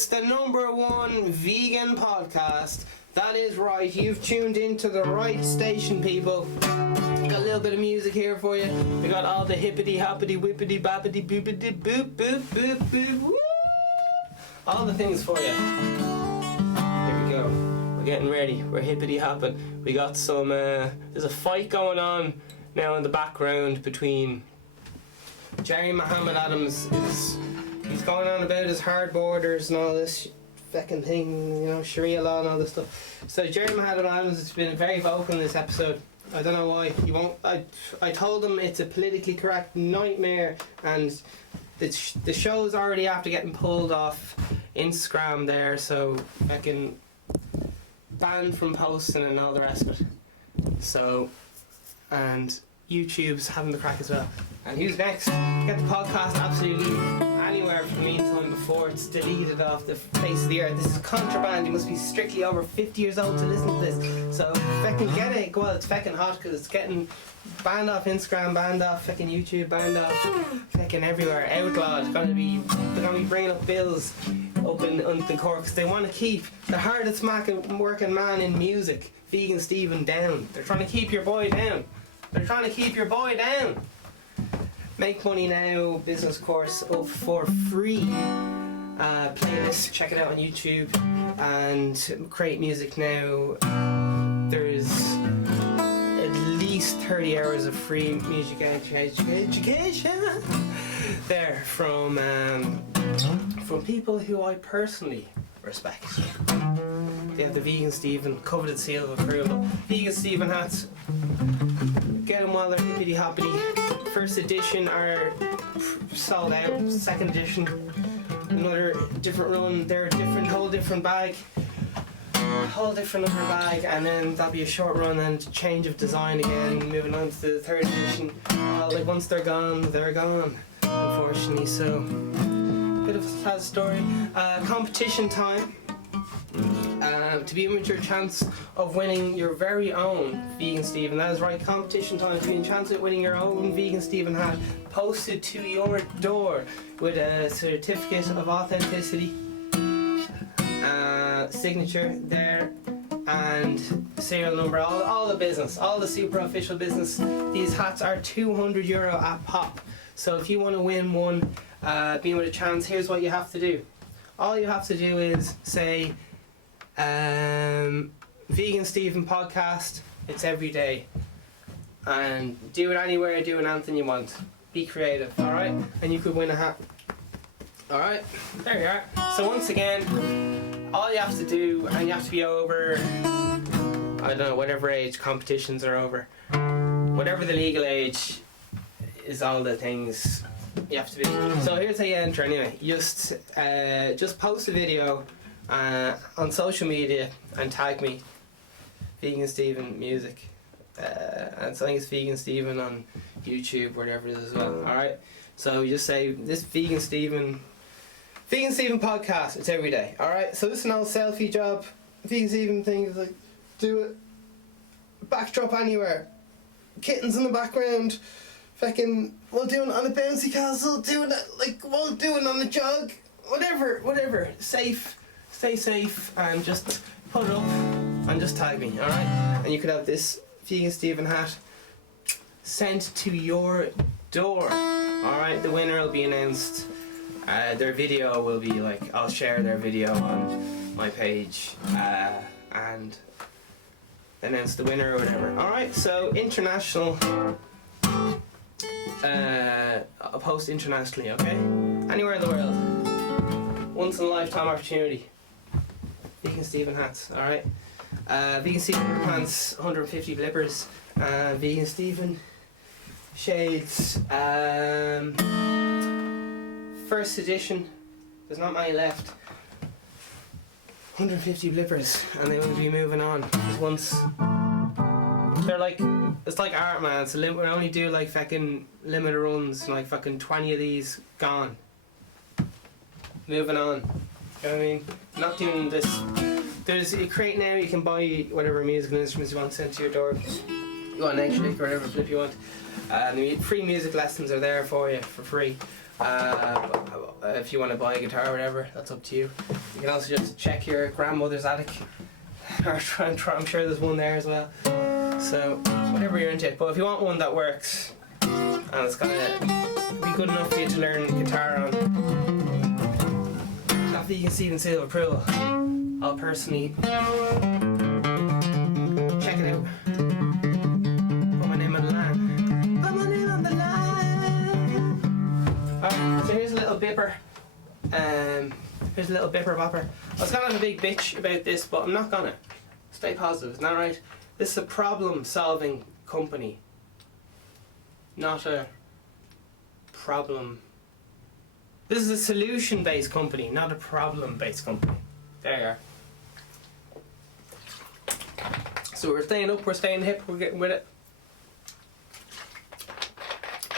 It's the #1 vegan podcast. That is right, you've tuned into the right station, people. Got a little bit of music here for you. We got all the hippity hoppity whippity boppity boopity boop boop boop boop woo! All the things for you. Here we go. We're getting ready. We're hippity hopping. We got some there's a fight going on now in the background between Jerry Muhammad Adams. He's going on about his hard borders and all this feckin' thing, you know, Sharia law and all this stuff. So Jerry Muhammad Adams has been very vocal in this episode. I don't know why. He won't. I told him it's a politically correct nightmare, and the show's already after getting pulled off Instagram there, so feckin' banned from posting and all the rest of it. So, and YouTube's having the crack as well. And who's next? Get the podcast absolutely anywhere for the meantime before it's deleted off the face of the earth. This is contraband. You must be strictly over 50 years old to listen to this. So feckin' get it. Well, it's feckin' hot because it's getting banned off Instagram, banned off feckin' YouTube, banned off feckin' everywhere. Outlawed. They're gonna be bringing up bills up in the court because they want to keep the hardest working man in music, Vegan Stephen, down. They're trying to keep your boy down. They're trying to keep your boy down. Make Money Now business course up for free. Playlist, check it out on YouTube. And Create Music Now. There's at least 30 hours of free music education there from people who I personally respect. They have the Vegan Stephen coveted seal of approval. Vegan Stephen hats. Get them while they're hippity hoppity. First edition are sold out. Second edition, another different run. They're a whole different bag, whole different number bag, and then that'll be a short run and change of design again. Moving on to the third edition. Like once they're gone, unfortunately. So, bit of a sad story. Competition time. To be with your chance of winning your very own Vegan Stephen. That is right, competition time. To be in chance of winning your own Vegan Stephen hat posted to your door with a certificate of authenticity, signature there, and serial number, all the business, all the super official business. These hats are €200 a pop. So if you want to win one, being with a chance, here's what you have to do. All you have to do is say Vegan Stephen podcast. It's every day, and do it anywhere, do anything you want. Be creative, alright? And you could win a hat. Alright, there you are. So once again, all you have to do, and you have to be over, I don't know, whatever age competitions are over, whatever the legal age is, all the things you have to be. So here's how you enter anyway. Just post a video on social media and tag me, Vegan Stephen Music, and so I think it's Vegan Stephen on YouTube, whatever it is as well. Alright, so you just say this Vegan Stephen podcast. It's every day. Alright, so this is an old selfie job. Vegan Stephen thing is like, do it, backdrop anywhere, kittens in the background, feckin', we'll do it on a bouncy castle, we'll do it on a jog, whatever, safe. Stay safe and just put it up and just tag me, alright? And you could have this Vegan Stephen hat sent to your door. Alright, the winner will be announced. Their video will be like, I'll share their video on my page and announce the winner or whatever. Alright, so international. I'll post internationally, okay? Anywhere in the world. Once in a lifetime opportunity. Vegan Stephen hats, alright? Vegan Stephen pants, 150 blippers. Vegan Stephen shades. First edition, there's not many left. 150 blippers, and they will be moving on. Because once they're like, it's like art, man. So we only do like fucking limited runs, like fucking 20 of these gone. Moving on. You know what I mean? Not doing this. There's a crate now, you can buy whatever musical instruments you want sent to your door. You want an egg shake or whatever flip you want. Free music lessons are there for you for free. If you want to buy a guitar or whatever, that's up to you. You can also just check your grandmother's attic. Or try, I'm sure there's one there as well. So, whatever you're into. But if you want one that works, and it's gonna be good enough for you to learn guitar on, after you can see it and seal of approval, I'll personally check it out. Put my name on the line. Put my name on the line. Alright, so here's a little bipper. Here's a little bipper bopper. I was gonna have a big bitch about this, but I'm not gonna. Stay positive, isn't that right? This is a problem-solving company, not a problem. This is a solution-based company, not a problem-based company. There you are. So we're staying up, we're staying hip, we're getting with it.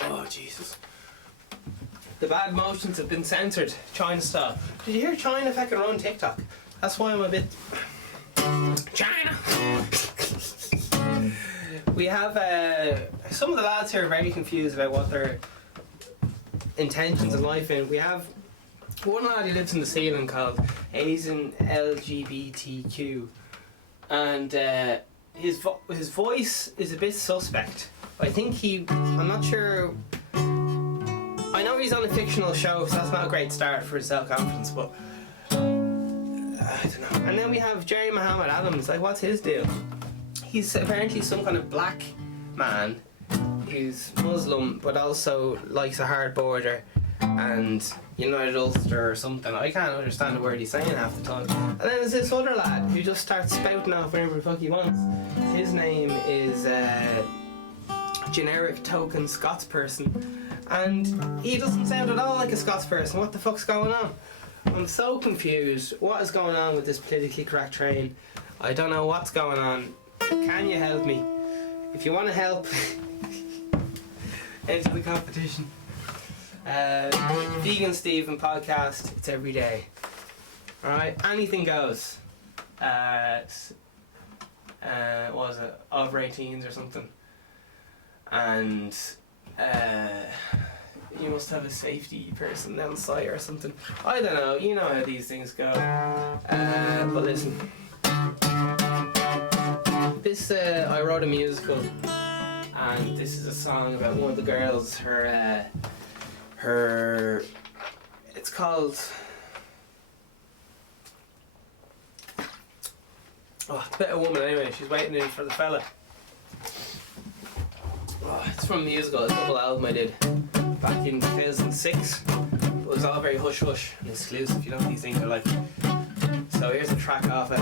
Oh, Jesus. The bad motions have been censored, China style. Did you hear China fucking run TikTok? That's why I'm a bit... China! We have some of the lads here are very confused about what their intentions in life is. We have one lad who lives in the ceiling called Asian LGBTQ, and his voice is a bit suspect. I think I'm not sure. I know he's on a fictional show, so that's not a great start for his self-confidence, but I don't know. And then we have Jerry Muhammad Adams. Like, what's his deal? He's apparently some kind of black man who's Muslim, but also likes a hard border and United Ulster or something. I can't understand the word he's saying half the time. And then there's this other lad who just starts spouting off wherever the fuck he wants. His name is generic token Scots person, and he doesn't sound at all like a Scots person. What the fuck's going on? I'm so confused. What is going on with this politically correct train? I don't know what's going on. Can you help me? If you want to help, enter the competition. Vegan Stephen podcast. It's every day. Alright, anything goes. What was it? Over 18s or something. And you must have a safety person on site or something. I don't know. You know how these things go. But listen. This I wrote a musical, and this is a song about one of the girls. Her it's called. Oh, it's about a woman anyway. She's waiting in for the fella. Oh, it's from a musical, a double album I did back in 2006. It was all very hush hush and exclusive. You know what these things are like. So here's a track off it.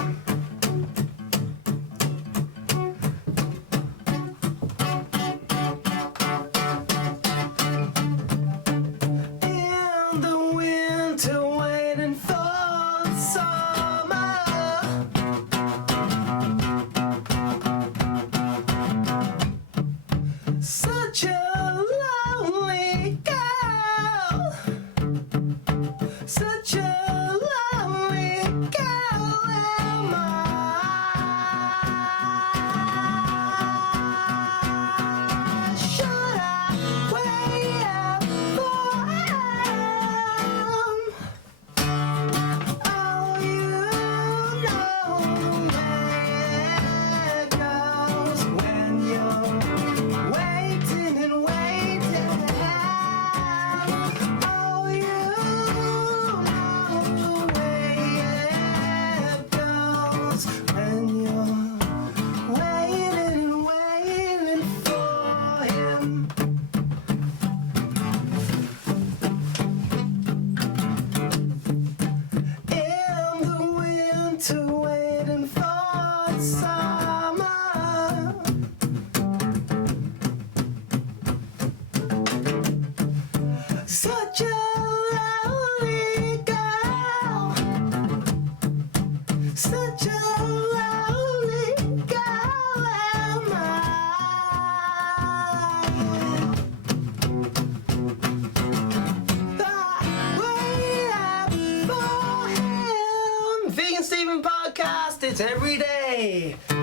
It's every day. Oh,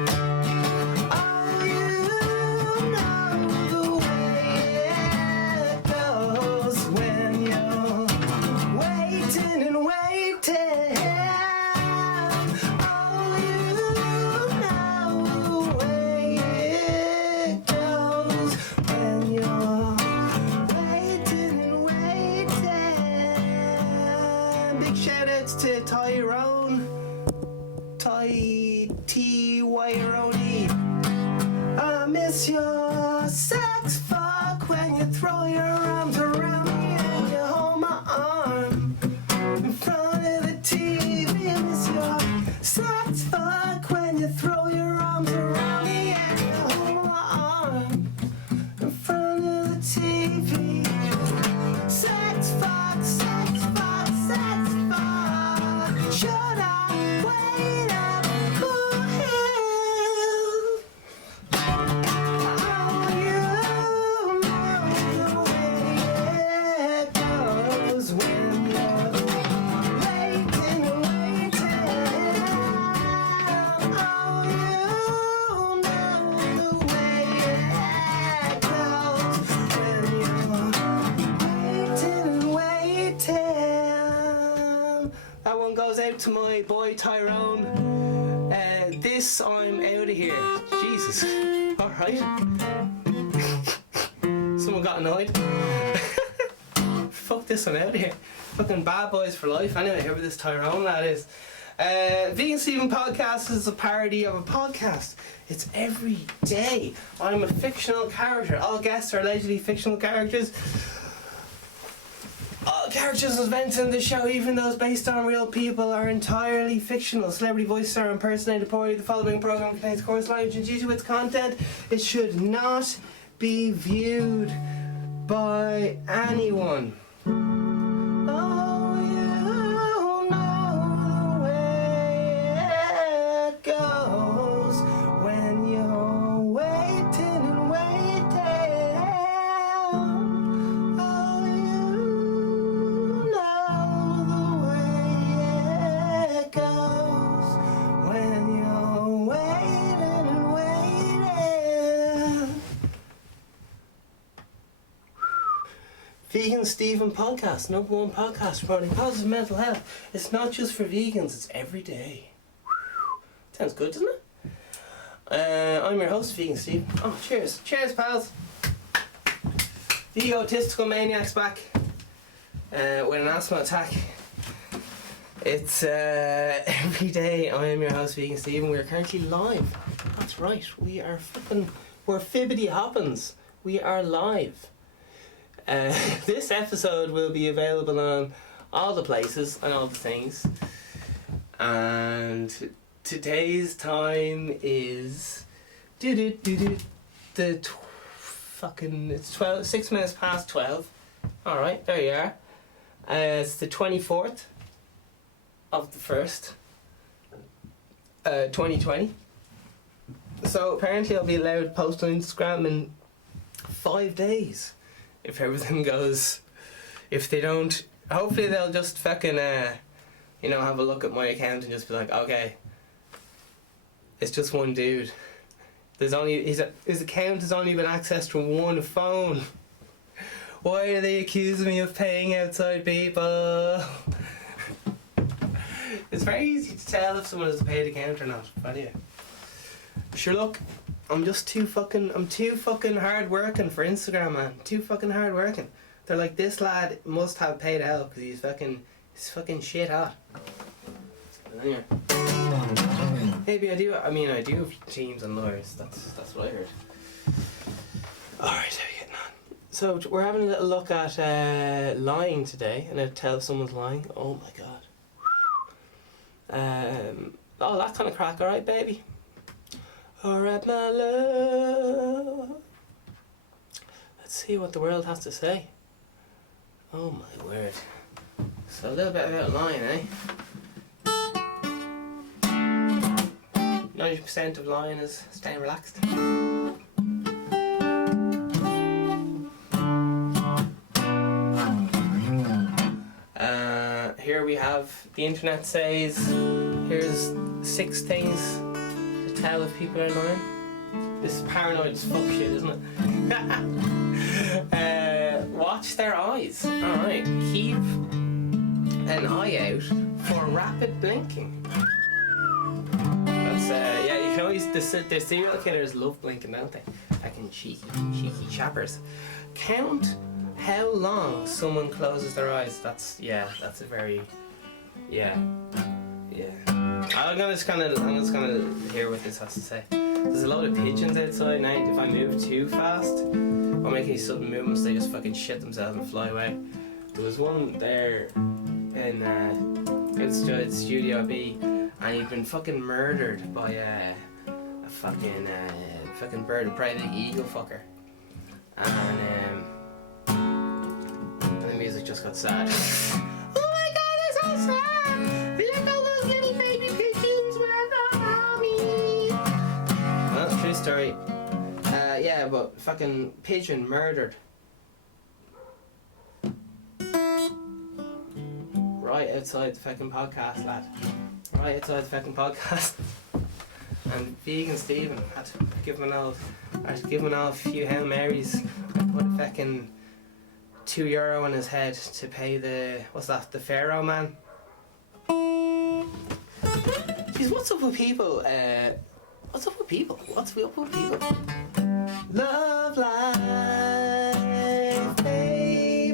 you know the way it goes when you're miss your sex fuck when you throw your arms around me and you hold my arm in front of the TV. I miss your sex fuck when you throw your arms around me and you hold my arm in front of the TV. Sex fuck, sex fuck, sex fuck. Should I wait up for him? Oh, you know the way it goes when you're waiting, waiting. Oh, you know the way it goes when you're waiting. That one goes out to my boy Tyrone. This I'm out of here. Jesus. Alright. Someone got annoyed. Fuck this, I'm out of here. Fucking bad boys for life. Anyway, whoever this Tyrone lad is. Vegan Stephen Podcast is a parody of a podcast. It's every day. I'm a fictional character. All guests are allegedly fictional characters. All characters events in the show, even those based on real people, are entirely fictional. Celebrity voices are impersonated poorly. The following program contains coarse language and due to its content, it should not be viewed by anyone. Oh, you know the way it goes when you're waiting and waiting. Oh, you know the way it goes when you're waiting and waiting. Vegan Stephen Podcast, #1 podcast promoting positive mental health. It's not just for vegans, it's every day. Sounds good, doesn't it? I'm your host, Vegan Steve. Oh, cheers. Cheers, pals. The egotistical maniac's back with an asthma attack. It's every day. I am your host, Vegan Steve, and we're currently live. That's right. We're fibbity hoppins. We are live. This episode will be available on all the places and all the things. And today's time is it's 6 minutes past 12. Alright, there you are. It's the 24th of the 1st, 2020. So apparently I'll be allowed to post on Instagram in 5 days. If everything goes, if they don't, hopefully they'll just fucking, have a look at my account and just be like, okay, it's just one dude. His account has only been accessed from one phone. Why are they accusing me of paying outside people? It's very easy to tell if someone has a paid account or not. But anyway, sure, look. I'm too fucking hard working for Instagram, man. Too fucking hard working. They're like, this lad must have paid out because he's fucking shit hot. Anyway. Maybe I do have teams and lawyers. That's what I heard. Alright, how are you getting on? So we're having a little look at lying today, and I tell if someone's lying. Oh my god. That kind of crack, alright, baby? Alright, my love. Let's see what the world has to say. Oh my word. So a little bit about lying, eh? 90% of lying is staying relaxed. Here we have, the internet says, here's 6 things to tell if people are lying. This is paranoid as fuck shit, isn't it? Watch their eyes. Alright, keep an eye out for rapid blinking. That's, you can always, the serial killers love blinking, don't they? Fucking cheeky chappers. Count how long someone closes their eyes. That's a very, I'm just gonna hear what this has to say. There's a lot of pigeons outside now. If I move too fast or make any sudden movements, they just fucking shit themselves and fly away. There was one there in outside Studio B, and he'd been fucking murdered by a fucking bird of prey, the eagle fucker. And the music just got sad. Oh my god, it's so sad! Look all those little baby pigeons were not me. Well, that's a true story. Yeah, but fucking pigeon murdered. Right outside the fucking podcast, lad. Right outside the fucking podcast. And Vegan Stephen had to give him an a few Hail Marys and put a fucking €2 on his head to pay the, what's that, the Pharaoh man? Jeez, what's up with people? What's up with people? Love life, baby,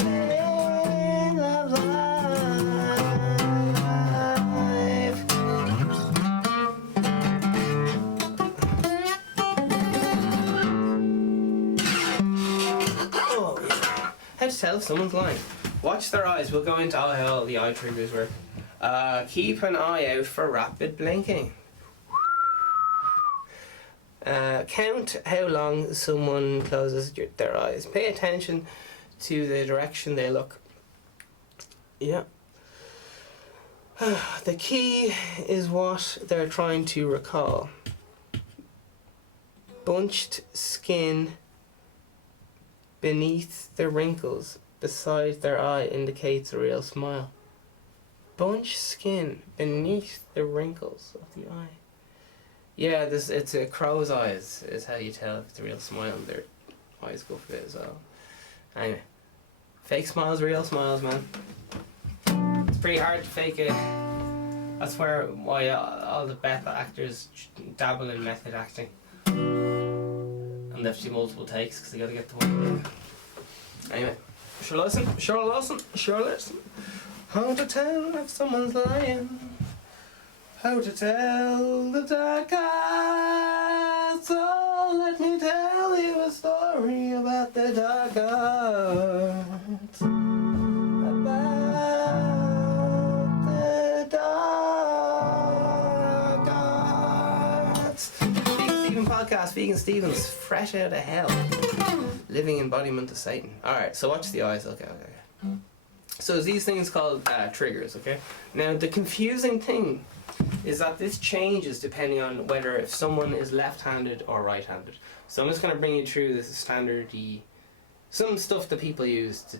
love life. Oh, yeah. How to tell if someone's lying? Watch their eyes. We'll go into how all the eye triggers work. Keep an eye out for rapid blinking. Count how long someone closes their eyes. Pay attention to the direction they look. Yeah. The key is what they're trying to recall. Bunched skin beneath the wrinkles beside their eye indicates a real smile. Bunched skin beneath the wrinkles of the eye. Yeah, it's a crow's eyes is how you tell if it's a real smile, and their eyes go for it as well. Anyway, fake smiles, real smiles, man. It's pretty hard to fake it. That's why all the best actors dabble in method acting. And they have to do multiple takes because they got to get the one. Anyway, sure listen. How to tell if someone's lying. How to tell the dark arts. Oh, let me tell you a story about the dark arts. About the dark arts. Vegan Stephen podcast, Vegan Stephen's fresh out of hell. Living embodiment of Satan. Alright, so watch the eyes. Okay. So there's these things called triggers, okay? Now, the confusing thing is that this changes depending on whether if someone is left-handed or right-handed. So I'm just going to bring you through this standard, some stuff that people use to,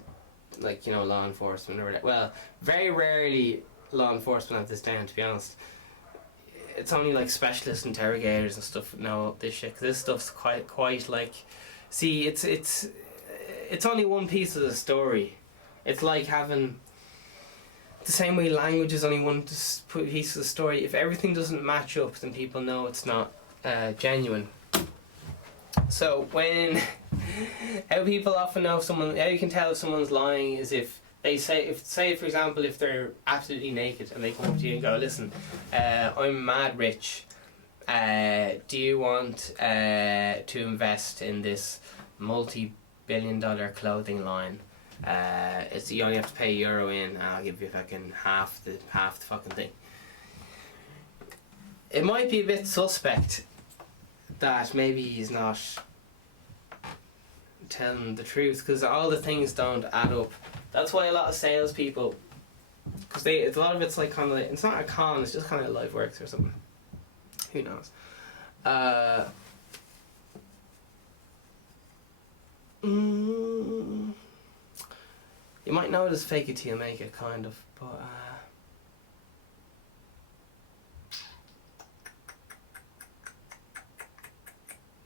like, you know, law enforcement or whatever. Well, very rarely law enforcement have this down, to be honest. It's only like specialist interrogators and stuff that know this shit, 'cause this stuff's quite like, see, it's only one piece of the story. It's like having the same way language is only one piece of the story. If everything doesn't match up, then people know it's not genuine. So how people often know how you can tell if someone's lying is if they say for example, if they're absolutely naked and they come up to you and go, listen, I'm mad rich. Do you want to invest in this multi-billion-dollar clothing line? You only have to pay €1 in, and I'll give you fucking half the fucking thing. It might be a bit suspect that maybe he's not telling the truth, because all the things don't add up. That's why a lot of salespeople, because a lot of it's like kind of like, it's not a con, it's just kind of life works or something. Who knows? You might know it as fake it till you make it, kind of, but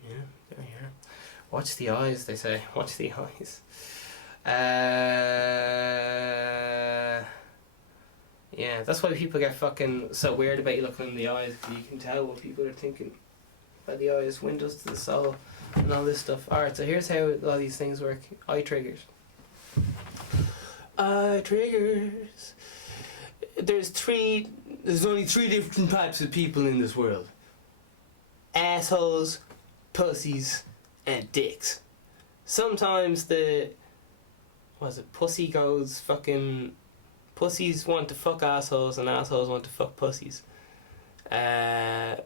yeah, there you are. Watch the eyes, they say. Watch the eyes. Yeah, that's why people get fucking so weird about you looking in the eyes, because you can tell what people are thinking by the eyes, windows to the soul, and all this stuff. Alright, so here's how all these things work. Eye triggers. Eye triggers. There's only three different types of people in this world. assholes, pussies, and dicks. Sometimes pussy goes fucking... Pussies want to fuck assholes and assholes want to fuck pussies. But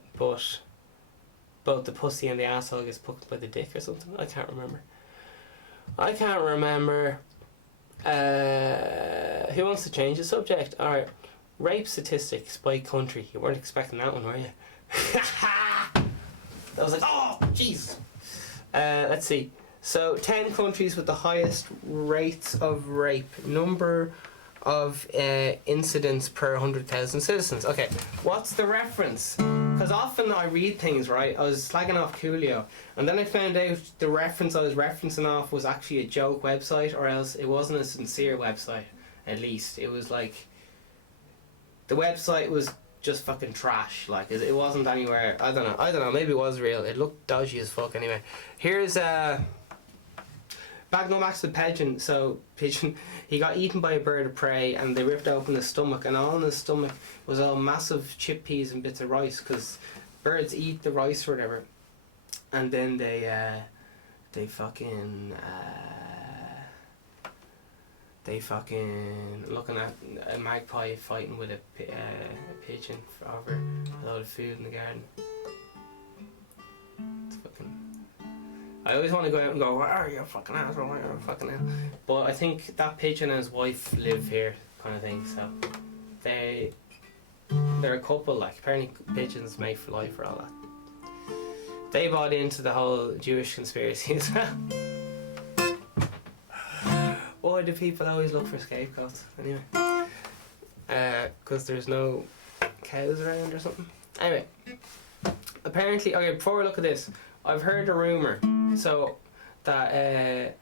both the pussy and the asshole gets fucked by the dick or something. I can't remember. Who wants to change the subject? Alright. Rape statistics by country. You weren't expecting that one, were you? That was like, oh, jeez. Let's see. So, 10 countries with the highest rates of rape. Number of incidents per 100,000 citizens. Okay, what's the reference? Because often I read things, right? I was slagging off Coolio, and then I found out the reference I was referencing off was actually a joke website, or else it wasn't a sincere website, at least. It was like... The website was just fucking trash. Like, it wasn't anywhere... I don't know, maybe it was real. It looked dodgy as fuck anyway. Here's back to the pigeon. So, pigeon, he got eaten by a bird of prey and they ripped open his stomach, and all in his stomach was all massive chickpeas and bits of rice, because birds eat the rice or whatever, and then they fucking looking at a magpie fighting with a pigeon over a load of food in the garden. It's fucking... I always want to go out and go, where are you, fucking asshole, where are you, fucking hell? But I think that pigeon and his wife live here, kind of thing, so they're a couple, like, apparently pigeons mate for life or all that. They bought into the whole Jewish conspiracy as well. Why do people always look for scapegoats, anyway? Because there's no cows around or something? Anyway, apparently, okay, before we look at this, I've heard a rumour, so that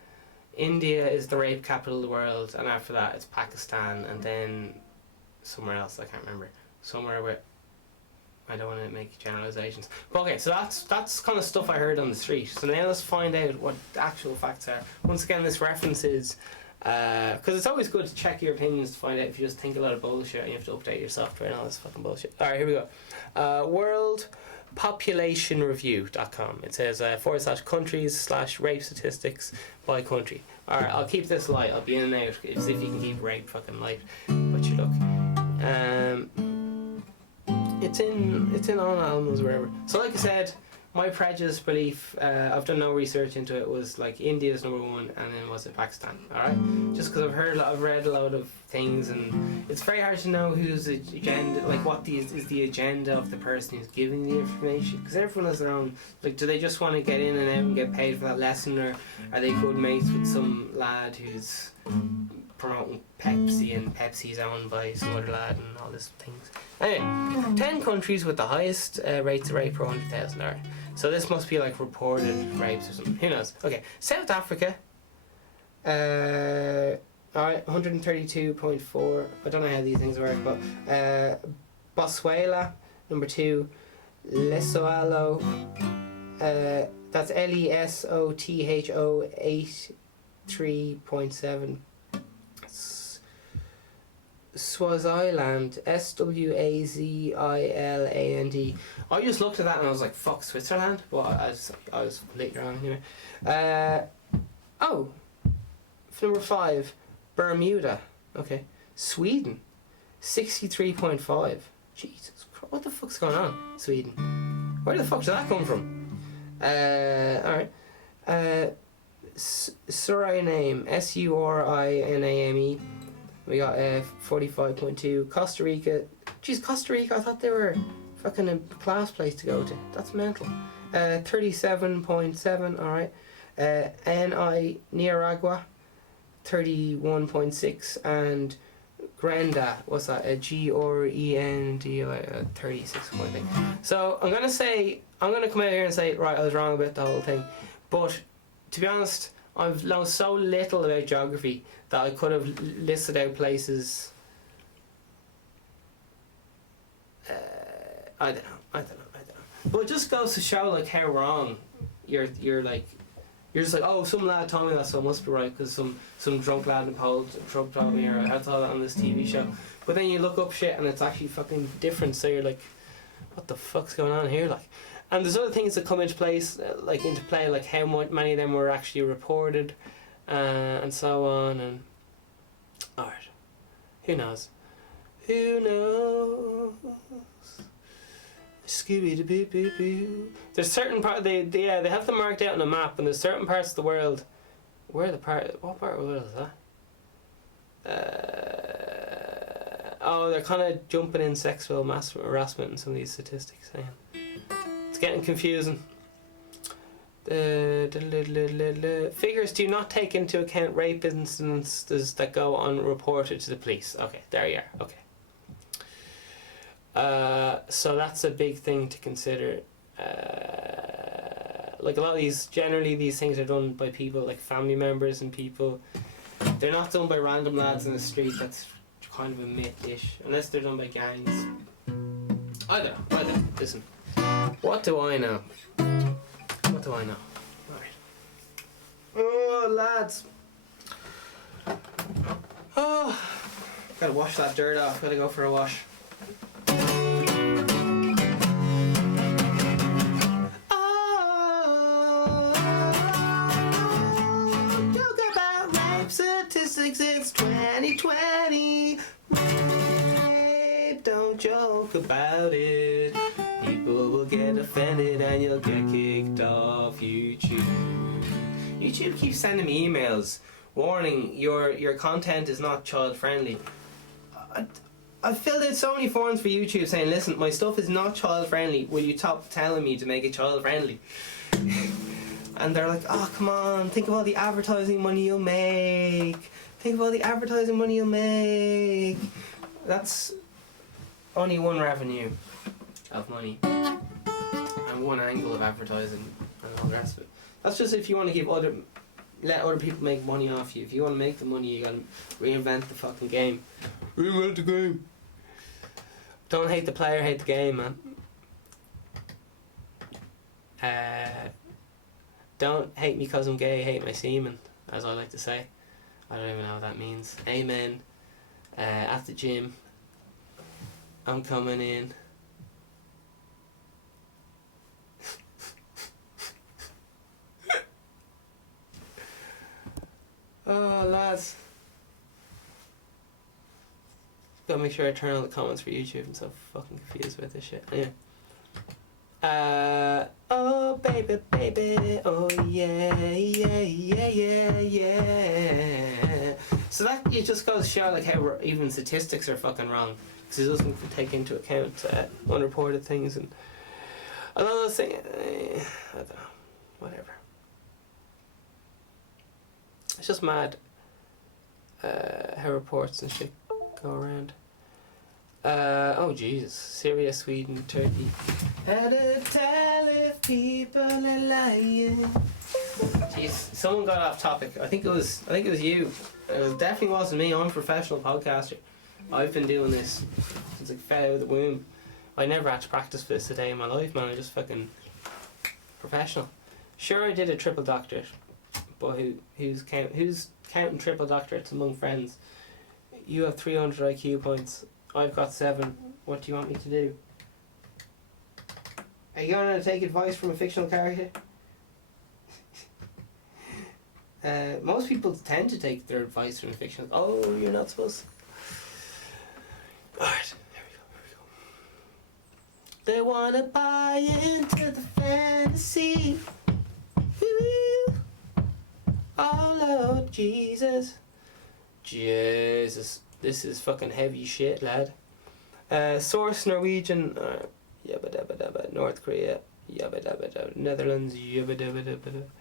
India is the rape capital of the world, and after that it's Pakistan, and then somewhere else, I can't remember, somewhere where I don't want to make generalisations. But okay, so that's kind of stuff I heard on the street. So now let's find out what the actual facts are. Once again, this reference is because it's always good to check your opinions to find out if you just think a lot of bullshit and you have to update your software and all this fucking bullshit. Alright, here we go. Worldpopulationreview.com. It says /countries/rape statistics by country. Alright, I'll keep this light. I'll be in and out as if you can keep rape fucking light. But you look. It's in all albums, wherever. So like I said, my prejudice belief, I've done no research into it, was like India's number one, and then was it Pakistan? Alright, just because I've read a lot of things, and it's very hard to know whose agenda, like what is the agenda of the person who's giving the information, because everyone has their own. Like, do they just want to get in and out and get paid for that lesson, or are they good mates with some lad who's promoting Pepsi and Pepsi's owned by some other lad and all these things? Anyway, 10 countries with the highest rates of rape per 100,000. Alright, so this must be like reported rapes or something. Who knows? Okay, South Africa. Alright, 132.4. I don't know how these things work, but Botswana, number 2. Lesotho. That's Lesotho 83.7. Swaziland, Swaziland. I just looked at that and I was like, fuck Switzerland, but I was completely wrong anyway. Number 5, Bermuda. Okay, Sweden, 63.5. Jesus Christ, what the fuck's going on, Sweden? Where the fuck did that come from? Alright. Suriname, Suriname. We got 45.2. Costa Rica. Jeez, Costa Rica, I thought they were fucking a class place to go to. That's mental. 37.7, alright. Nicaragua, 31.6. And Grenda, what's that? Grend, 36.8. So I'm going to come out here and say, right, I was wrong about the whole thing. But to be honest, I've known so little about geography that I could have listed out places. I don't know. But it just goes to show like how wrong you're like. You're just like, oh, some lad told me that, so it must be right, because some drunk lad in Poland told me, or I saw that on this TV show. But then you look up shit and it's actually fucking different, so you're like, what the fuck's going on here? Like, And there's other things that come into place, like how many of them were actually reported, and so on. And alright, who knows? Who knows? Scooby-Doo. There's certain part they have them marked out on a map, and there's certain parts of the world. What part of the world is that? Oh, they're kind of jumping in sexual harassment in some of these statistics. Hang on. It's getting confusing. Figures do not take into account rape instances that go unreported to the police. Okay, there you are. Okay. So that's a big thing to consider. Like a lot of these things are done by people like family members and people. They're not done by random lads in the street. That's kind of a myth-ish, unless they're done by gangs. I don't know. Listen, what do I know? Alright. Oh, lads. Oh, gotta wash that dirt off. Gotta go for a wash. Statistics, it's 2020. Don't joke about it. People will get offended and you'll get kicked off YouTube. YouTube keeps sending me emails warning your content is not child friendly. I've filled out so many forms for YouTube saying, listen, my stuff is not child friendly. Will you stop telling me to make it child friendly? And they're like, oh, come on, think of all the advertising money you'll make. That's only one revenue of money. And one angle of advertising and all the rest of it. That's just if you want to let other people make money off you. If you want to make the money, you gotta reinvent the fucking game. Reinvent the game. Don't hate the player, hate the game, man. Don't hate me because I'm gay, hate my semen, as I like to say. I don't even know what that means. Amen. At the gym. I'm coming in. Oh, lads. Gotta make sure I turn on the comments for YouTube. I'm so fucking confused with this shit. Anyway. Oh baby, oh yeah. So that it just goes to show like how even statistics are fucking wrong, because it doesn't take into account unreported things and another thing. I don't know, whatever. It's just mad how reports and shit go around. Oh Jesus, Syria, Sweden, Turkey. How to tell if people are lying. Jeez, someone got off topic. I think it was you. It definitely wasn't me. I'm a professional podcaster. I've been doing this since I fell out of the womb. I never had to practice for this a day in my life, man. I'm just fucking professional. Sure, I did a triple doctorate, but who's counting triple doctorates among friends? You have 300 IQ points. I've got 7. What do you want me to do? Are you going to take advice from a fictional character? Most people tend to take their advice from a fictional... Oh, you're not supposed to... Alright, here we go. They want to buy into the fantasy. Woo. Oh, Lord Jesus. Jesus. This is fucking heavy shit, lad. Source Norwegian, yabba dabba dabba. North Korea, yabba dabba dabba. Netherlands, yabba dabba dabba.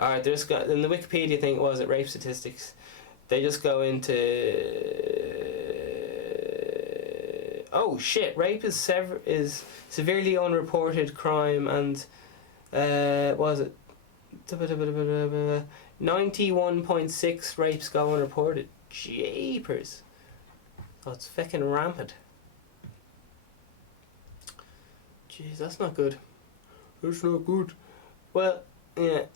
Alright, there's got in the Wikipedia thing. Was it rape statistics? They just go into oh shit, rape is severely unreported crime and was it 91.6 rapes go unreported. Jeepers. Oh, it's fucking rampant. Jeez, that's not good. That's not good. Well, yeah.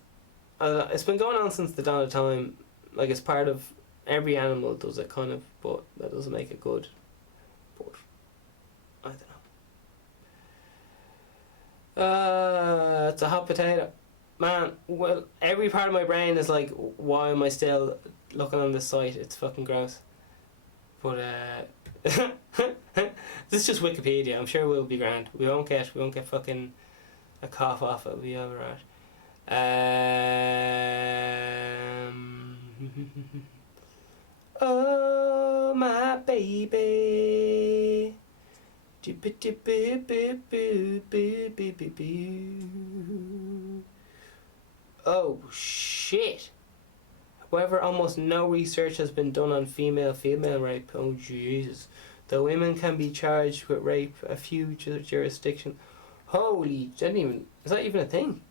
It's been going on since the dawn of time. Like, it's part of... Every animal does it, kind of. But that doesn't make it good. But... I It's a hot potato. Man, well, every part of my brain is like, why am I still looking on this site? It's fucking gross. But, this is just Wikipedia. I'm sure we'll be grand. We won't get fucking a cough off it. We'll be alright. Oh, my baby. Oh shit. However, almost no research has been done on female rape. Oh Jesus. Though women can be charged with rape, a few jurisdictions. Holy, is that even a thing?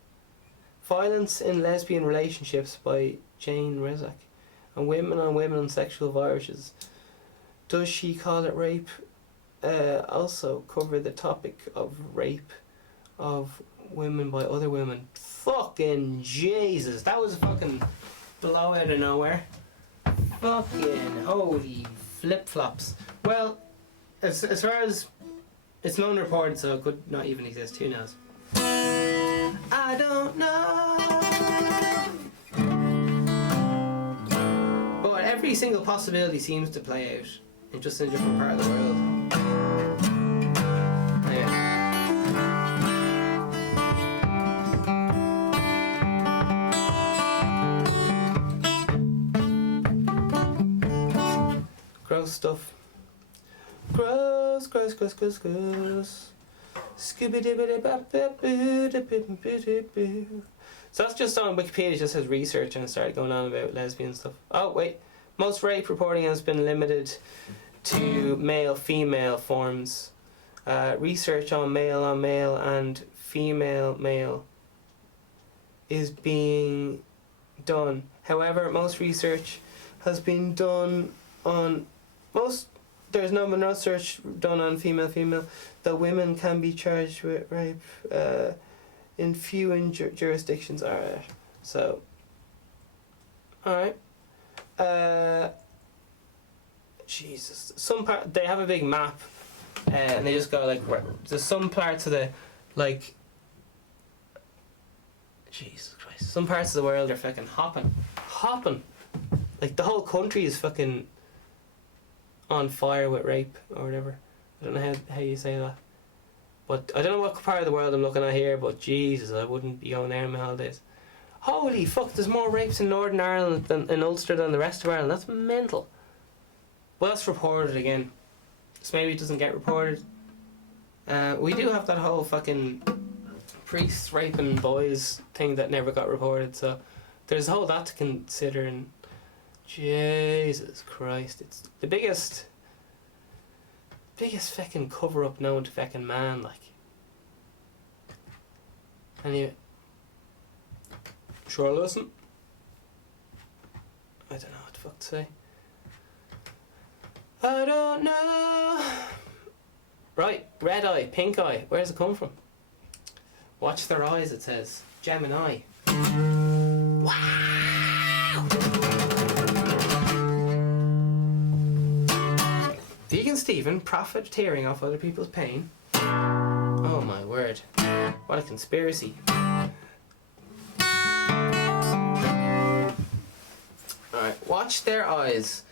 Violence in Lesbian Relationships by Jane Rezak. And Women on Sexual Viruses. Does she call it rape? Also cover the topic of rape of women by other women. Fucking Jesus, that was a fucking blow out of nowhere. Fucking holy flip flops. Well, as far as it's non-reported, so it could not even exist. Who knows? I don't know. But every single possibility seems to play out in just a different part of the world. Gross stuff. Gross. So that's just on Wikipedia. It just says research and it started going on about lesbian stuff. Oh wait, most rape reporting has been limited to male-female forms. Research on male and female is being done. However, most research has been done on there's no research done on female, though women can be charged with rape in few jurisdictions. Alright, so alright. Jesus, they have a big map, and they just go like, there's some parts of the, like, Jesus Christ, some parts of the world are fucking hopping, like the whole country is fucking on fire with rape or whatever. I don't know how you say that, but I don't know what part of the world I'm looking at here, but Jesus, I wouldn't be going there in my holidays. Holy fuck, there's more rapes in Northern Ireland than in Ulster than the rest of Ireland. That's mental. Well, that's reported again, so maybe it doesn't get reported. We do have that whole fucking priests raping boys thing that never got reported, so there's a whole lot to consider. And Jesus Christ, it's the biggest fucking cover up known to fucking man, like. Anyway, sure, listen. I don't know what the fuck to say. I don't know. Right, red eye, pink eye. Where's it come from? Watch their eyes, it says. Gemini. Wow! Vegan Stephen profiteering off other people's pain. Oh my word. What a conspiracy. Alright, watch their eyes.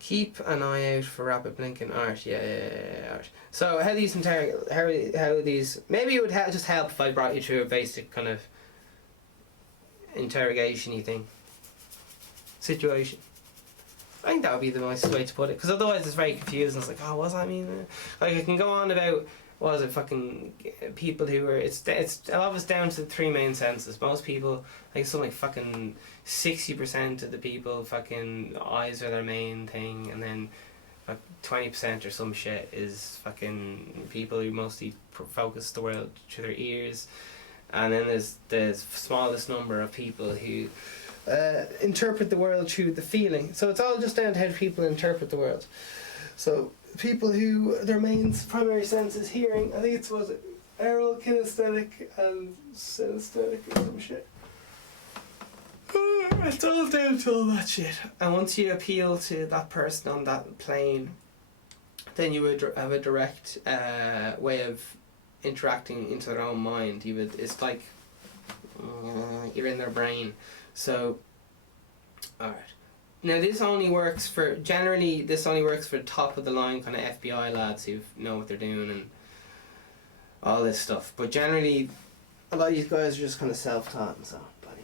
Keep an eye out for rapid blinking art. Yeah. Art. So how these how these, maybe it would just help if I brought you through a basic kind of interrogation-y thing. Situation. I think that would be the nicest way to put it, because otherwise it's very confusing. It's like, oh, what does that mean? Like, I can go on about, what is it, fucking people who are, it's a lot of it's down to the three main senses. Most people, like something like fucking 60% of the people, fucking eyes are their main thing, and then 20% or some shit is fucking people who mostly focus the world through their ears, and then there's the smallest number of people who interpret the world through the feeling. So it's all just down to how people interpret the world. So people who their main primary sense is hearing, I think it's aural, kinesthetic and synesthetic or some shit. It's all down to all that shit. And once you appeal to that person on that plane, then you would have a direct way of interacting into their own mind. It's like you're in their brain. So, alright. Now this only works for top of the line kind of FBI lads who know what they're doing and all this stuff. But generally, a lot of these guys are just kind of self-taught and so. But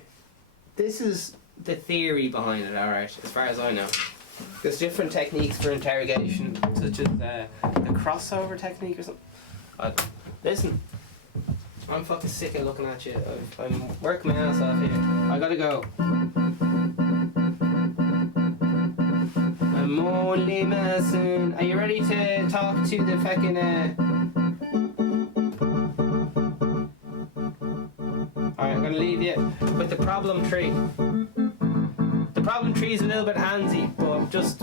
this is the theory behind it, alright, as far as I know. There's different techniques for interrogation, such as the crossover technique or something. Listen, I'm fucking sick of looking at you. I'm working my ass off here. I gotta go. I'm only messing. Are you ready to talk to the fucking Alright, I'm gonna leave you with the problem tree. The problem tree is a little bit handsy, but just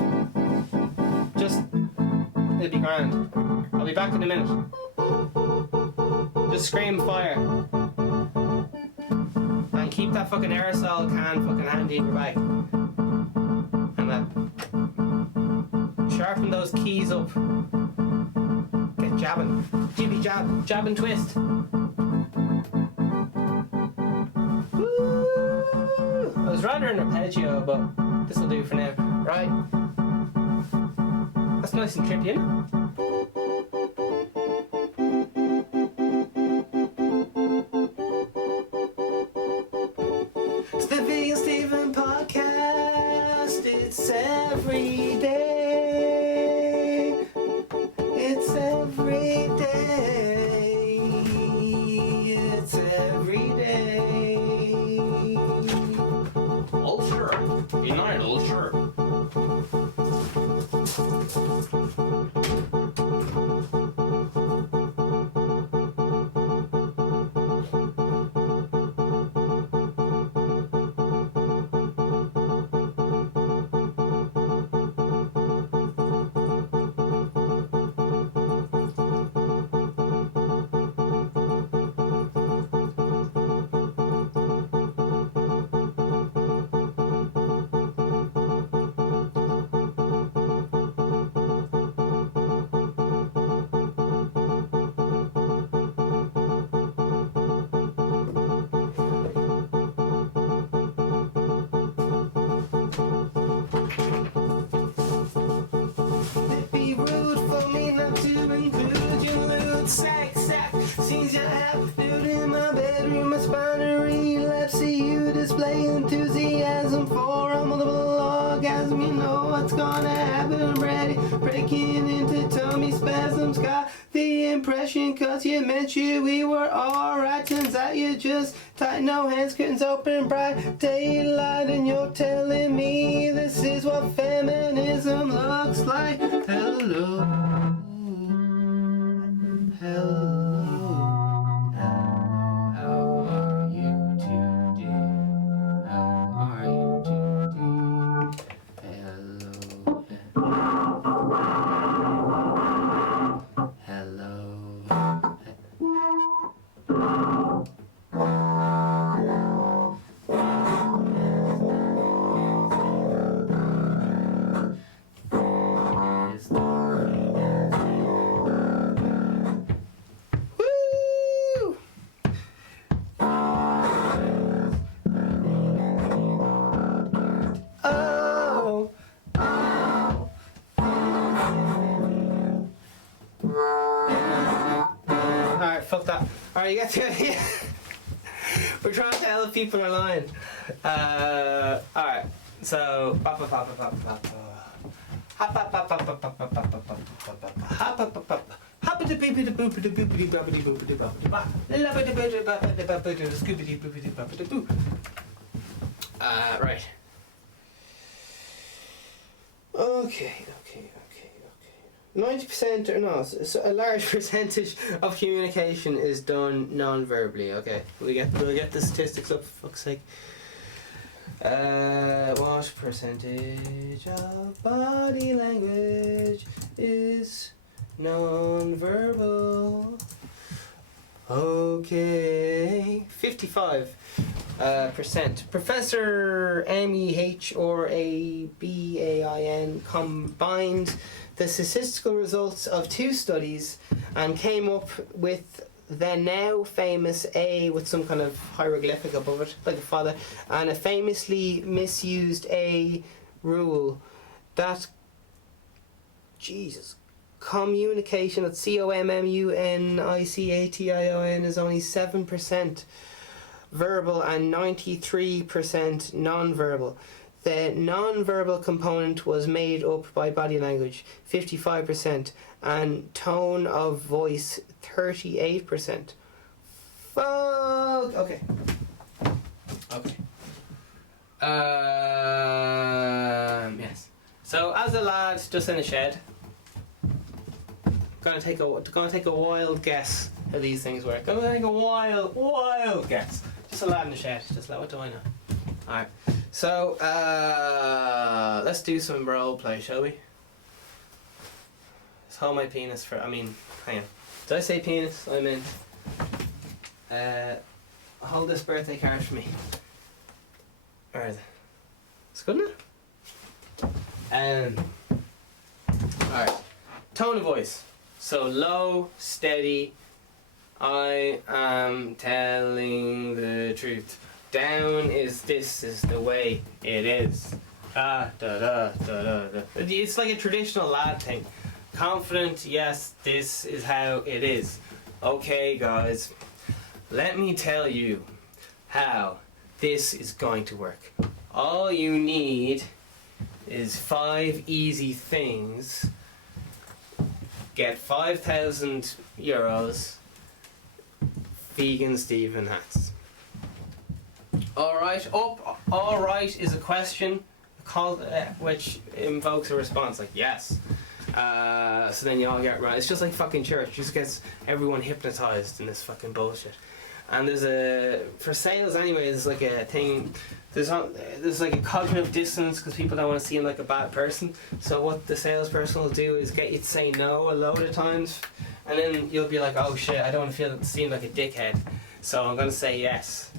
it'll be grand. I'll be back in a minute. Just scream fire. And keep that fucking aerosol can fucking handy in your bag. And sharpen those keys up. Get jabbing. Jibby jab. Jab and twist. Woo! I was rather an arpeggio, but this'll do for now. Right. That's nice and trippy, isn't it? It's every day. It's every day. It's every day. Ulster. United Ulster. Seems you have food in my bedroom, a spidery epilepsy. You display enthusiasm for a multiple orgasm. You know what's gonna happen, ready. Breaking into tummy spasms. Got the impression, cause you mentioned we were alright. Turns out you just tight, no hands, curtains open, bright daylight. And you're telling me this is what feminism looks like. Hello. Hello. Fuck that. Alright, you got to it. We're trying to tell if people are lying. Alright, so right. Okay. 90% or no, so a large percentage of communication is done non-verbally. Okay, we'll get the statistics up for fuck's sake. What percentage of body language is non-verbal? Okay, 55%. Professor MEHRABAIN combined the statistical results of two studies and came up with the now famous A with some kind of hieroglyphic above it, like a father, and a famously misused A rule that, Jesus, communication at communication is only 7% verbal and 93% non-verbal. The non-verbal component was made up by body language, 55%, and tone of voice, 38%. Fuck. Okay. Yes. So as a lad, just in a shed, gonna take a wild guess how these things work. Gonna take a wild guess. Just a lad in the shed. Just like, what do I know? All right. So let's do some role play, shall we? Let's hold my penis for. Hang on. Did I say penis? I meant. Hold this birthday card for me. Where is it? It's good enough. Alright. Tone of voice. So low, steady. I am telling the truth. Down is this is the way it is. It's like a traditional lad thing. Confident, yes, this is how it is. Okay, guys, let me tell you how this is going to work. All you need is 5 easy things. Get 5,000 euros. Vegan Stephen hats. Alright, alright is a question called, which invokes a response like yes. So then you all get right. It's just like fucking church. It just gets everyone hypnotized in this fucking bullshit. And for sales anyway, there's like a thing, there's like a cognitive dissonance because people don't want to seem like a bad person. So what the salesperson will do is get you to say no a load of times, and then you'll be like, oh shit, I don't want to seem like a dickhead, so I'm going to say yes.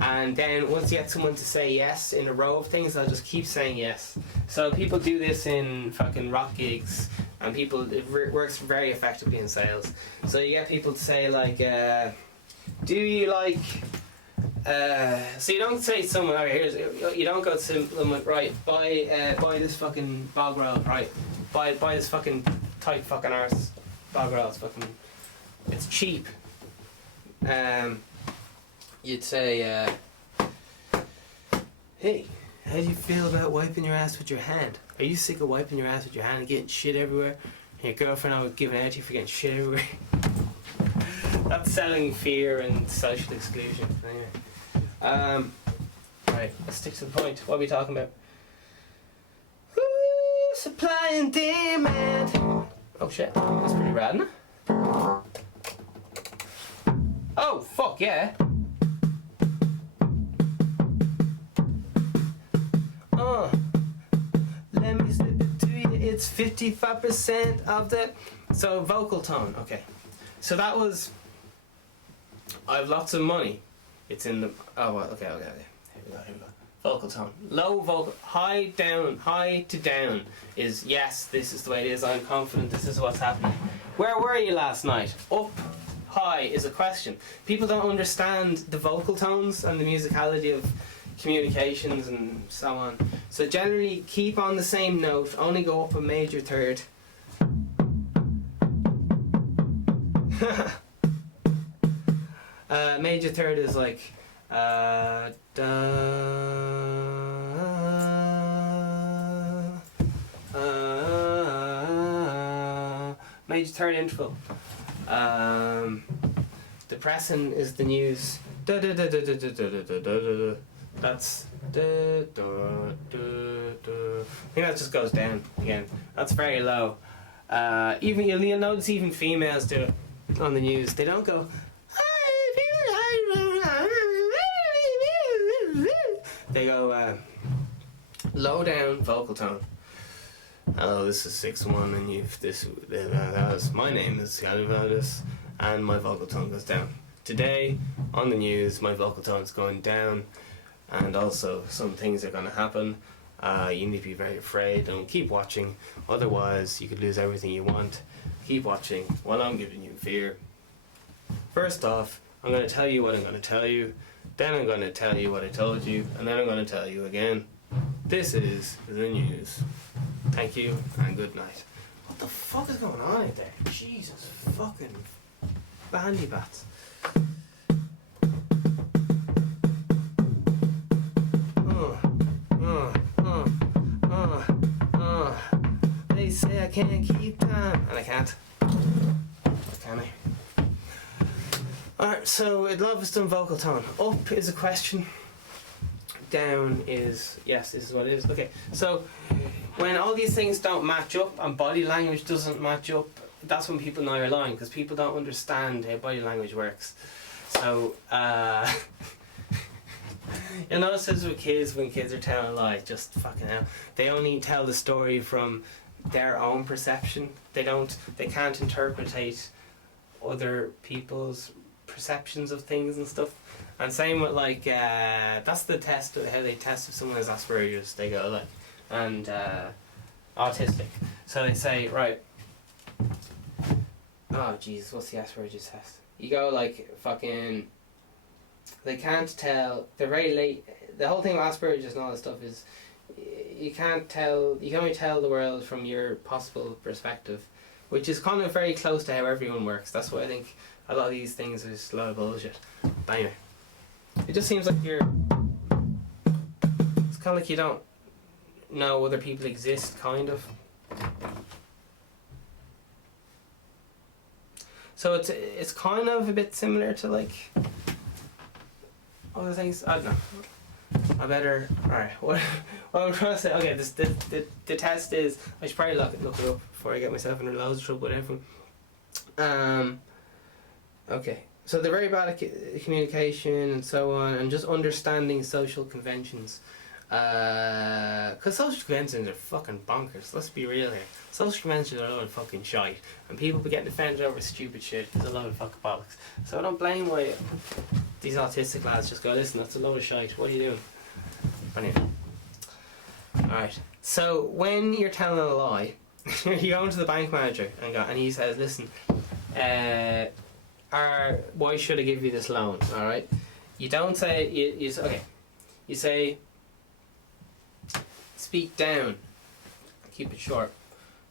And then once you get someone to say yes in a row of things, they'll just keep saying yes. So people do this in fucking rock gigs, and it works very effectively in sales. So you get people to say like, do you like, so you don't say to someone, alright, you don't go to someone, right, buy this fucking bog roll, right, buy this fucking tight fucking arse bog roll, it's cheap. You'd say, hey, how do you feel about wiping your ass with your hand? Are you sick of wiping your ass with your hand and getting shit everywhere? And your girlfriend always giving out to you for getting shit everywhere? That's selling fear and social exclusion. Anyway. Right, let's stick to the point. What are we talking about? Ooh, supply and demand. Oh shit, that's pretty rad, isn't it? Oh, fuck yeah. Let me slip it to you. It's 55% of the. So vocal tone. Okay. So that was. I have lots of money. It's in the. Oh, well, okay. Here we go. Vocal tone. Low vocal. High to down is yes. This is the way it is. I'm confident. This is what's happening. Where were you last night? Up. High is a question. People don't understand the vocal tones and the musicality of communications and so on. So generally keep on the same note, only go up a major third. Major third is like major third interval. Depressing is the news. That's I think that just goes down again. That's very low. Even you'll notice even females do it on the news. They don't go. They go low down vocal tone. Hello, this is 6-1, and my name is this, and my vocal tone goes down. Today on the news, my vocal tone is going down. And also, some things are going to happen. You need to be very afraid. Don't keep watching. Otherwise, you could lose everything you want. Keep watching while I'm giving you fear. First off, I'm going to tell you what I'm going to tell you, then I'm going to tell you what I told you, and then I'm going to tell you again. This is the news. Thank you, and good night. What the fuck is going on out there? Jesus fucking bandy bats. They say I can't keep time, and I can't. Can I? Alright, so it love is done vocal tone. Up is a question. Down is yes, this is what it is. Okay, so when all these things don't match up and body language doesn't match up, that's when people know you're lying, because people don't understand how body language works. So you'll notice this with kids, when kids are telling lies, just fucking hell. They only tell the story from their own perception. They can't interpretate other people's perceptions of things and stuff. And same with like that's the test of how they test if someone has Asperger's. They go like, and autistic. So they say, right, oh Jesus, what's the Asperger's test? You go like fucking, they can't tell, they're very late. The whole thing with Asperger's and all this stuff is you can't tell, you can only tell the world from your possible perspective, which is kind of very close to how everyone works. That's why I think a lot of these things is a lot of bullshit. But anyway, it just seems like it's kind of like you don't know other people exist, kind of. So it's kind of a bit similar to like other things. I don't know. I better. Alright, what I'm trying to say. Okay, the test is. I should probably look it up before I get myself into loads of trouble with everyone. Okay, so they're very bad at communication and so on, and just understanding social conventions. Because social conventions are fucking bonkers. Let's be real here. Social conventions are a load of fucking shite, and people be getting offended over stupid shit. It's a load of fucking bollocks. So I don't blame why these autistic lads just go, listen, that's a load of shite. What are you doing? Anyway. Alright. So when you're telling a lie, you go into the bank manager and he says, listen, why should I give you this loan? Alright. You don't say, you say, speak down, keep it short,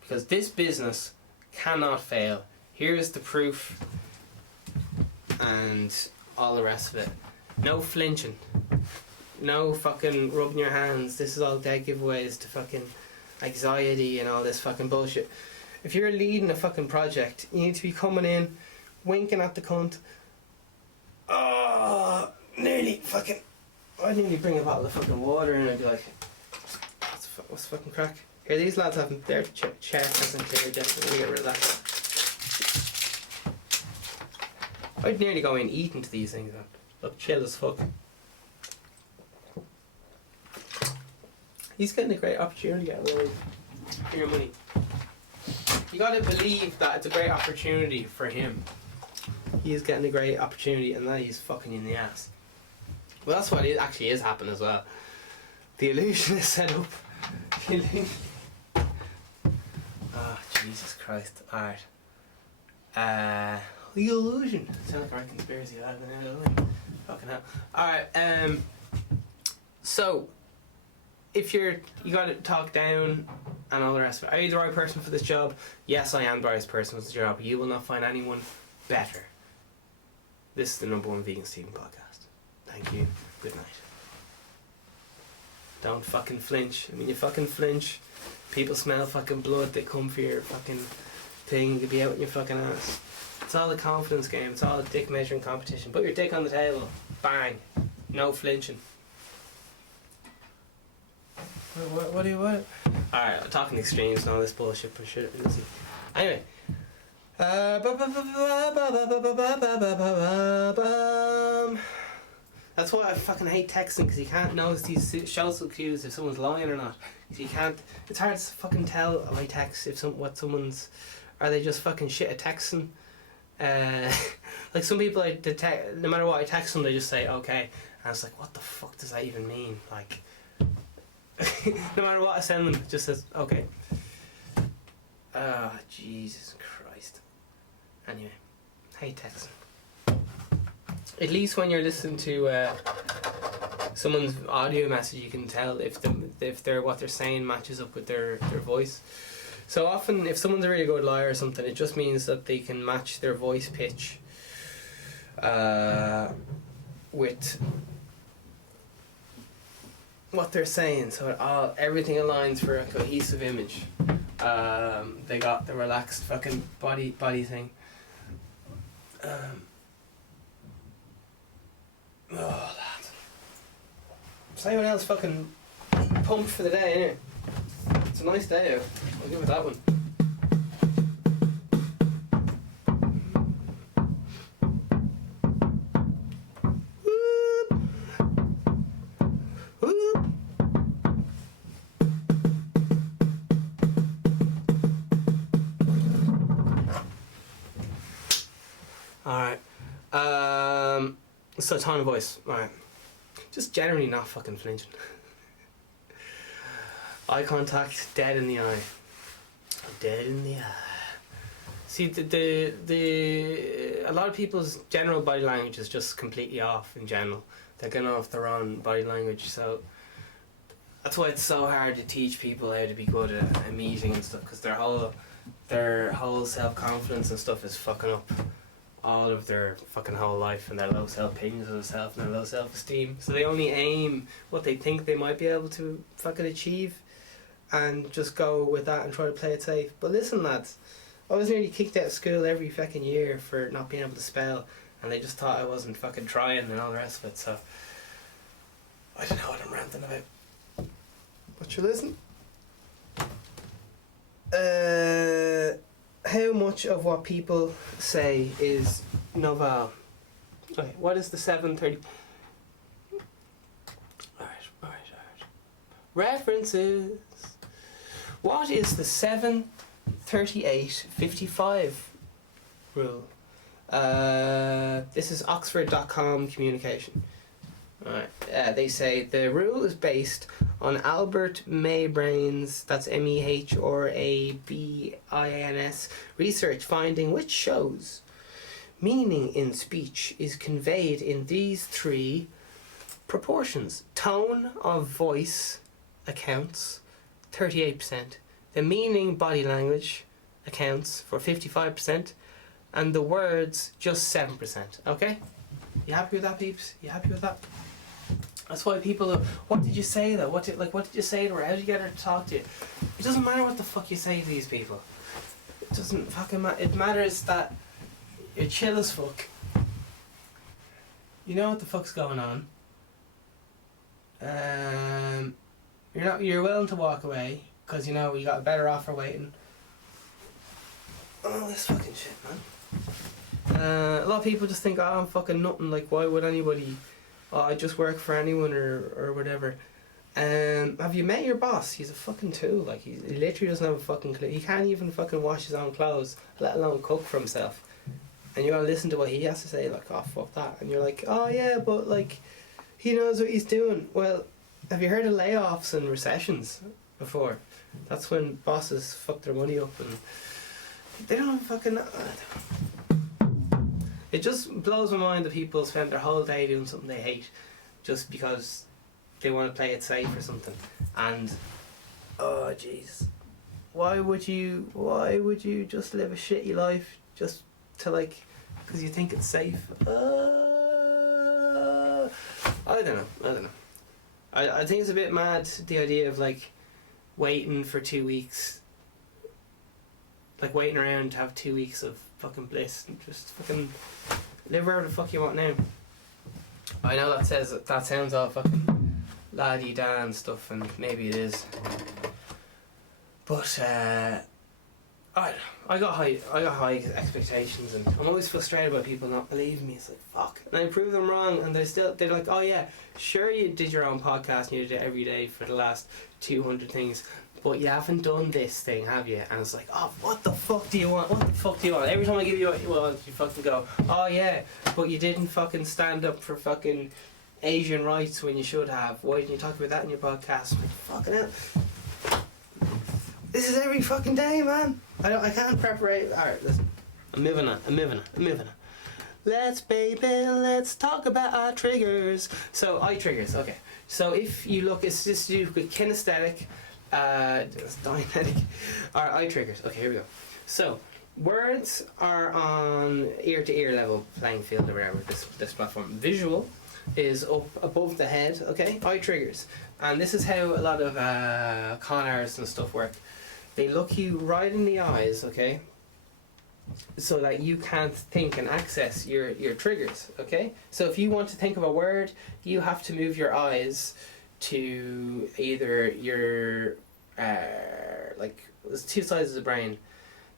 because this business cannot fail. Here's the proof and all the rest of it. No flinching, no fucking rubbing your hands. This is all dead giveaways to fucking anxiety and all this fucking bullshit. If you're leading a fucking project, you need to be coming in, winking at the cunt. Oh, I'd nearly bring a bottle of fucking water and I'd be like, what's the fucking crack? Here, these lads haven't, their chest hasn't cleared yet, so we get rid of that. I'd nearly go in eating to these things, look chill as fuck. He's getting a great opportunity out of the way for your money. You gotta believe that it's a great opportunity for him. He's getting a great opportunity and now he's fucking you in the ass. Well, that's what it actually is happening as well. The illusion is set up. Oh, Jesus Christ. Alright. The illusion. Sounds like a right conspiracy. Fucking hell. Alright, so if you gotta talk down and all the rest of it. Are you the right person for this job? Yes, I am the right person for this job. You will not find anyone better. This is the #1 vegan Stephen podcast. Thank you. Good night. Don't fucking flinch. I mean, you fucking flinch, people smell fucking blood, they come for your fucking thing, you'll be out in your fucking ass. It's all a confidence game, it's all a dick measuring competition. Put your dick on the table, bang, no flinching. What do you want? Alright, I'm talking extremes and all this bullshit, but shit, listen. Anyway. That's why I fucking hate texting, because you can't notice these social cues if someone's lying or not. You can't. It's hard to fucking tell by text if what someone's. Are they just fucking shit at texting? Like some people, no matter what I text them, they just say okay, and it's like, what the fuck does that even mean? Like, no matter what I send them, it just says okay. Ah, Jesus Christ. Anyway, hate texting. At least when you're listening to someone's audio message, you can tell if what they're saying matches up with their voice. So often, if someone's a really good liar or something, it just means that they can match their voice pitch with what they're saying, so everything aligns for a cohesive image. They got the relaxed fucking body thing. Oh, lad. Is anyone else fucking pumped for the day, innit? It's a nice day out. I'll give it that one. Alright. So tone of voice. Alright. Just generally not fucking flinching. Eye contact, dead in the eye. Dead in the eye. See, a lot of people's general body language is just completely off in general. They're going off their own body language, so that's why it's so hard to teach people how to be good at a meeting and stuff, because their whole self-confidence and stuff is fucking up all of their fucking whole life, and their low self-opinions of themselves and their low self-esteem. So they only aim what they think they might be able to fucking achieve and just go with that and try to play it safe. But listen, lads, I was nearly kicked out of school every fucking year for not being able to spell, and they just thought I wasn't fucking trying and all the rest of it, so I don't know what I'm ranting about. But you listen. How much of what people say is novel? Okay, what is the 730? Alright. References. What is the 738-55 rule? This is Oxford.com communication. Alright, they say the rule is based on Albert Mehrabian's, that's Mehrabians, research finding, which shows meaning in speech is conveyed in these three proportions. Tone of voice accounts 38%. The meaning body language accounts for 55%, and the words just 7%. Okay? You happy with that, peeps? You happy with that? That's why people are, what did you say though? What did you say to her? How did you get her to talk to you? It doesn't matter what the fuck you say to these people. It doesn't fucking matter. It matters that you're chill as fuck. You know what the fuck's going on. You're willing to walk away because you know you got a better offer waiting. All this fucking shit, man. A lot of people just think, oh, I'm fucking nothing. Like, why would anybody? Oh, I just work for anyone or whatever. Have you met your boss? He's a fucking tool. Like, he literally doesn't have a fucking clue. He can't even fucking wash his own clothes, let alone cook for himself. And you're gonna listen to what he has to say, like, oh, fuck that. And you're like, oh yeah, but like, he knows what he's doing. Well, have you heard of layoffs and recessions before? That's when bosses fuck their money up and they don't fucking know. It just blows my mind that people spend their whole day doing something they hate just because they want to play it safe or something. And oh jeez, why would you just live a shitty life just to like because you think it's safe? I don't know. I think it's a bit mad, the idea of like waiting for 2 weeks, like waiting around to have 2 weeks of fucking bliss and just fucking live wherever the fuck you want now. I know that sounds all fucking la-di-da and stuff, and maybe it is, but I got high expectations, and I'm always frustrated by people not believing me. It's like, fuck, and I prove them wrong, and they're like, oh yeah, sure you did your own podcast and you did it every day for the last 200 things, but you haven't done this thing, have you? And it's like, oh, what the fuck do you want? Every time I give you what you want, you fucking go, oh yeah, but you didn't fucking stand up for fucking Asian rights when you should have. Why didn't you talk about that in your podcast? Like, fucking hell. This is every fucking day, man. I can't prepare. Alright, listen. I'm moving on. let's talk about our triggers. So eye triggers, okay. So if you look, it's just to do with kinesthetic, dynamic, or eye triggers. Okay, here we go. So words are on ear to ear level playing field or whatever, this platform. Visual is up above the head, okay? Eye triggers. And this is how a lot of con artists and stuff work. They look you right in the eyes, okay? So that you can't think and access your triggers, okay? So if you want to think of a word, you have to move your eyes to either your, like, there's two sides of the brain.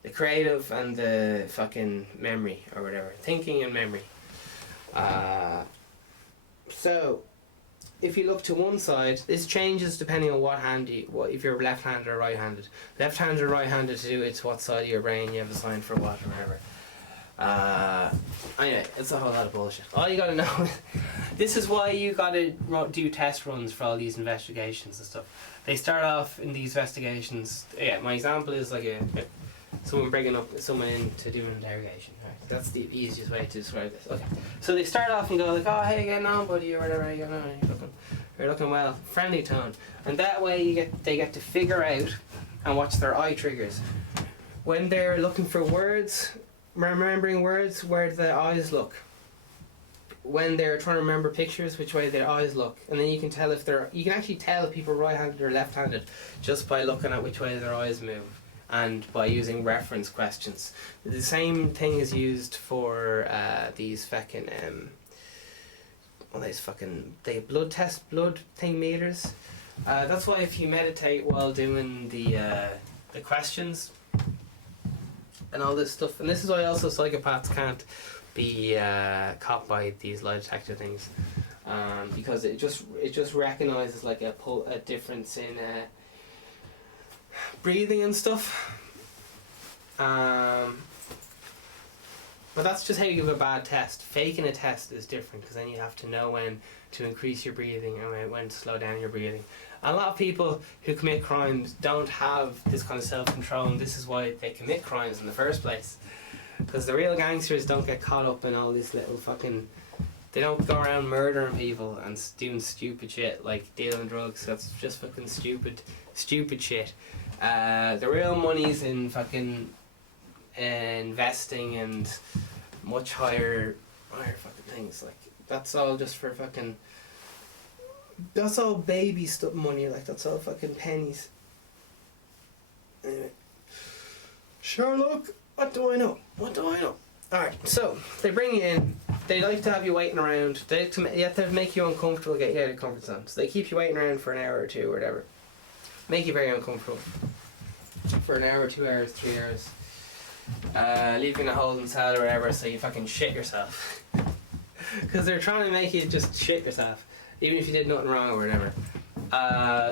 The creative and the fucking memory or whatever. Thinking and memory. So if you look to one side, this changes depending on what hand if you're left-handed or right-handed. Left-handed or right-handed to do it's what side of your brain you have assigned for what or whatever. Anyway, it's a whole lot of bullshit. All you gotta know, this is why you gotta do test runs for all these investigations and stuff. They start off in these investigations. Yeah, my example is like someone bringing up someone in to do an interrogation. Right? That's the easiest way to describe this. Okay, so they start off and go like, "Oh, hey, getting on, buddy," or whatever. You're looking well, friendly tone, and that way they get to figure out and watch their eye triggers when they're looking for words, remembering words, where the eyes look. When they're trying to remember pictures, which way their eyes look, and then you can tell you can actually tell if people are right-handed or left-handed just by looking at which way their eyes move. And by using reference questions. The same thing is used for these fucking they blood thing meters. That's why if you meditate while doing the questions and all this stuff, and this is why also psychopaths can't be caught by these lie detector things, because it just recognizes like a difference in breathing and stuff, but that's just how you give a bad test. Faking a test is different because then you have to know when to increase your breathing and when to slow down your breathing. A lot of people who commit crimes don't have this kind of self-control, and this is why they commit crimes in the first place, because the real gangsters don't get caught up in all this little fucking, they don't go around murdering people and doing stupid shit like dealing drugs. That's just fucking stupid shit. The real money's in fucking investing and much higher fucking things. Like, that's all just for fucking, that's all baby stuff money. Like, that's all fucking pennies. Anyway, Sherlock, what do I know? Alright, so they bring you in. They like to have you waiting around. You have to make you uncomfortable, get you out of comfort zone. So they keep you waiting around for an hour or two or whatever. Make you very uncomfortable for an hour, 2 hours, 3 hours. Leave you in a holding cell or whatever, so you fucking shit yourself. Because they're trying to make you just shit yourself, even if you did nothing wrong or whatever.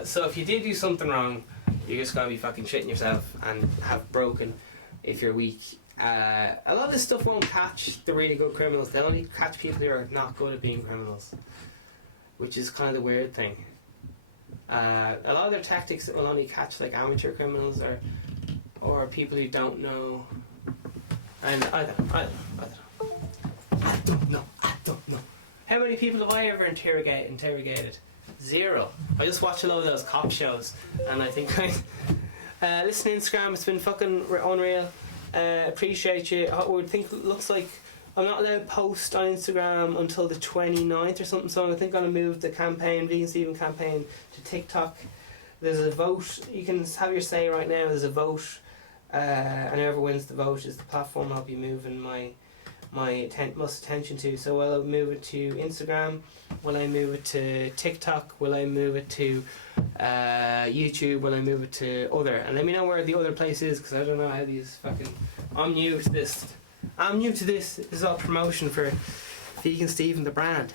So if you did do something wrong, you're just gonna be fucking shitting yourself and have broken if you're weak. A lot of this stuff won't catch the really good criminals. They'll only catch people who are not good at being criminals, which is kind of the weird thing. A lot of their tactics will only catch like amateur criminals or people who don't know. And I don't know. How many people have I ever interrogated? 0. I just watch a lot of those cop shows, and I think listen to Instagram, it's been fucking unreal. Appreciate you. I would think it looks like I'm not allowed to post on Instagram until the 29th or something, so I think I'm going to move the campaign, Vegan Stephen campaign, to TikTok. There's a vote. You can have your say right now. There's a vote, and whoever wins the vote is the platform I'll be moving my most attention to. So will I move it to Instagram? Will I move it to TikTok? Will I move it to YouTube? Will I move it to other? And let me know where the other place is, because I don't know how these fucking... I'm new to this. This is all promotion for Vegan Stephen, the brand.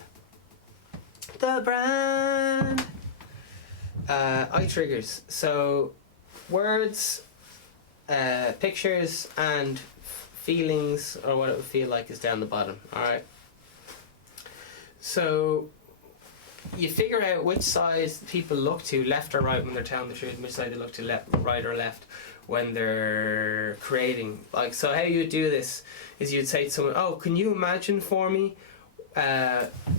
Eye triggers. So words, pictures, and feelings, or what it would feel like, is down the bottom. Alright. So you figure out which side people look to, left or right, when they're telling the truth, and which side they look to, right or left, when they're creating. Like, so how you would do this is you'd say to someone, oh, can you imagine for me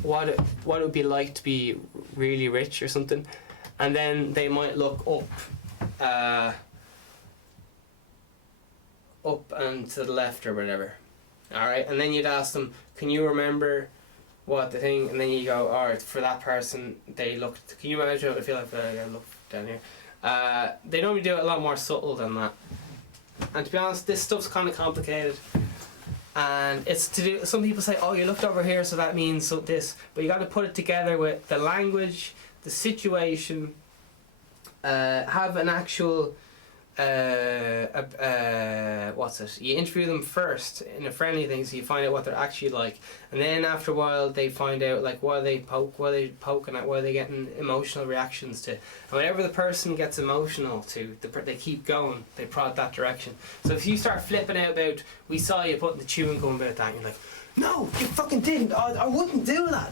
what it would be like to be really rich or something? And then they might look up and to the left or whatever. Alright, and then you'd ask them, can you remember what the thing, and then you go, alright, for that person, they looked, can you imagine what I feel like if I look down here? They normally do it a lot more subtle than that. And to be honest, this stuff's kind of complicated. And it's to do, some people say, oh, you looked over here, so that means so this. But you got to put it together with the language, the situation, have an actual, what's it? You interview them first in a friendly thing, so you find out what they're actually like. And then after a while, they find out, like, what are they poking at, what are they getting emotional reactions to. And whenever the person gets emotional to, they keep going, they prod that direction. So if you start flipping out about, we saw you putting the chewing gum about that, and you're like, no, you fucking didn't, I wouldn't do that.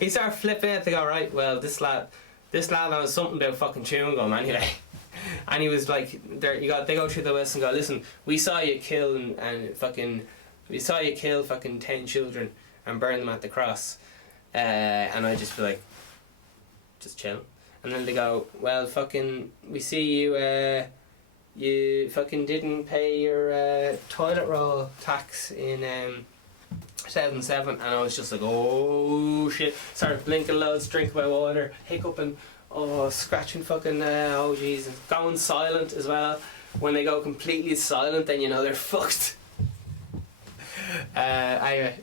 You start flipping out, they go, right, well, this lad knows something about fucking chewing gum anyway. And he was like, they go through the list and go, listen, we saw you kill we saw you kill fucking 10 children and burn them at the cross. And I just be like, just chill. And then they go, well, fucking, we see you fucking didn't pay your toilet roll tax in 2007. And I was just like, oh shit. Started blinking loads, drinking my water, hiccuping. Oh, scratching fucking, oh jeez, going silent as well. When they go completely silent, then you know they're fucked. Anyway,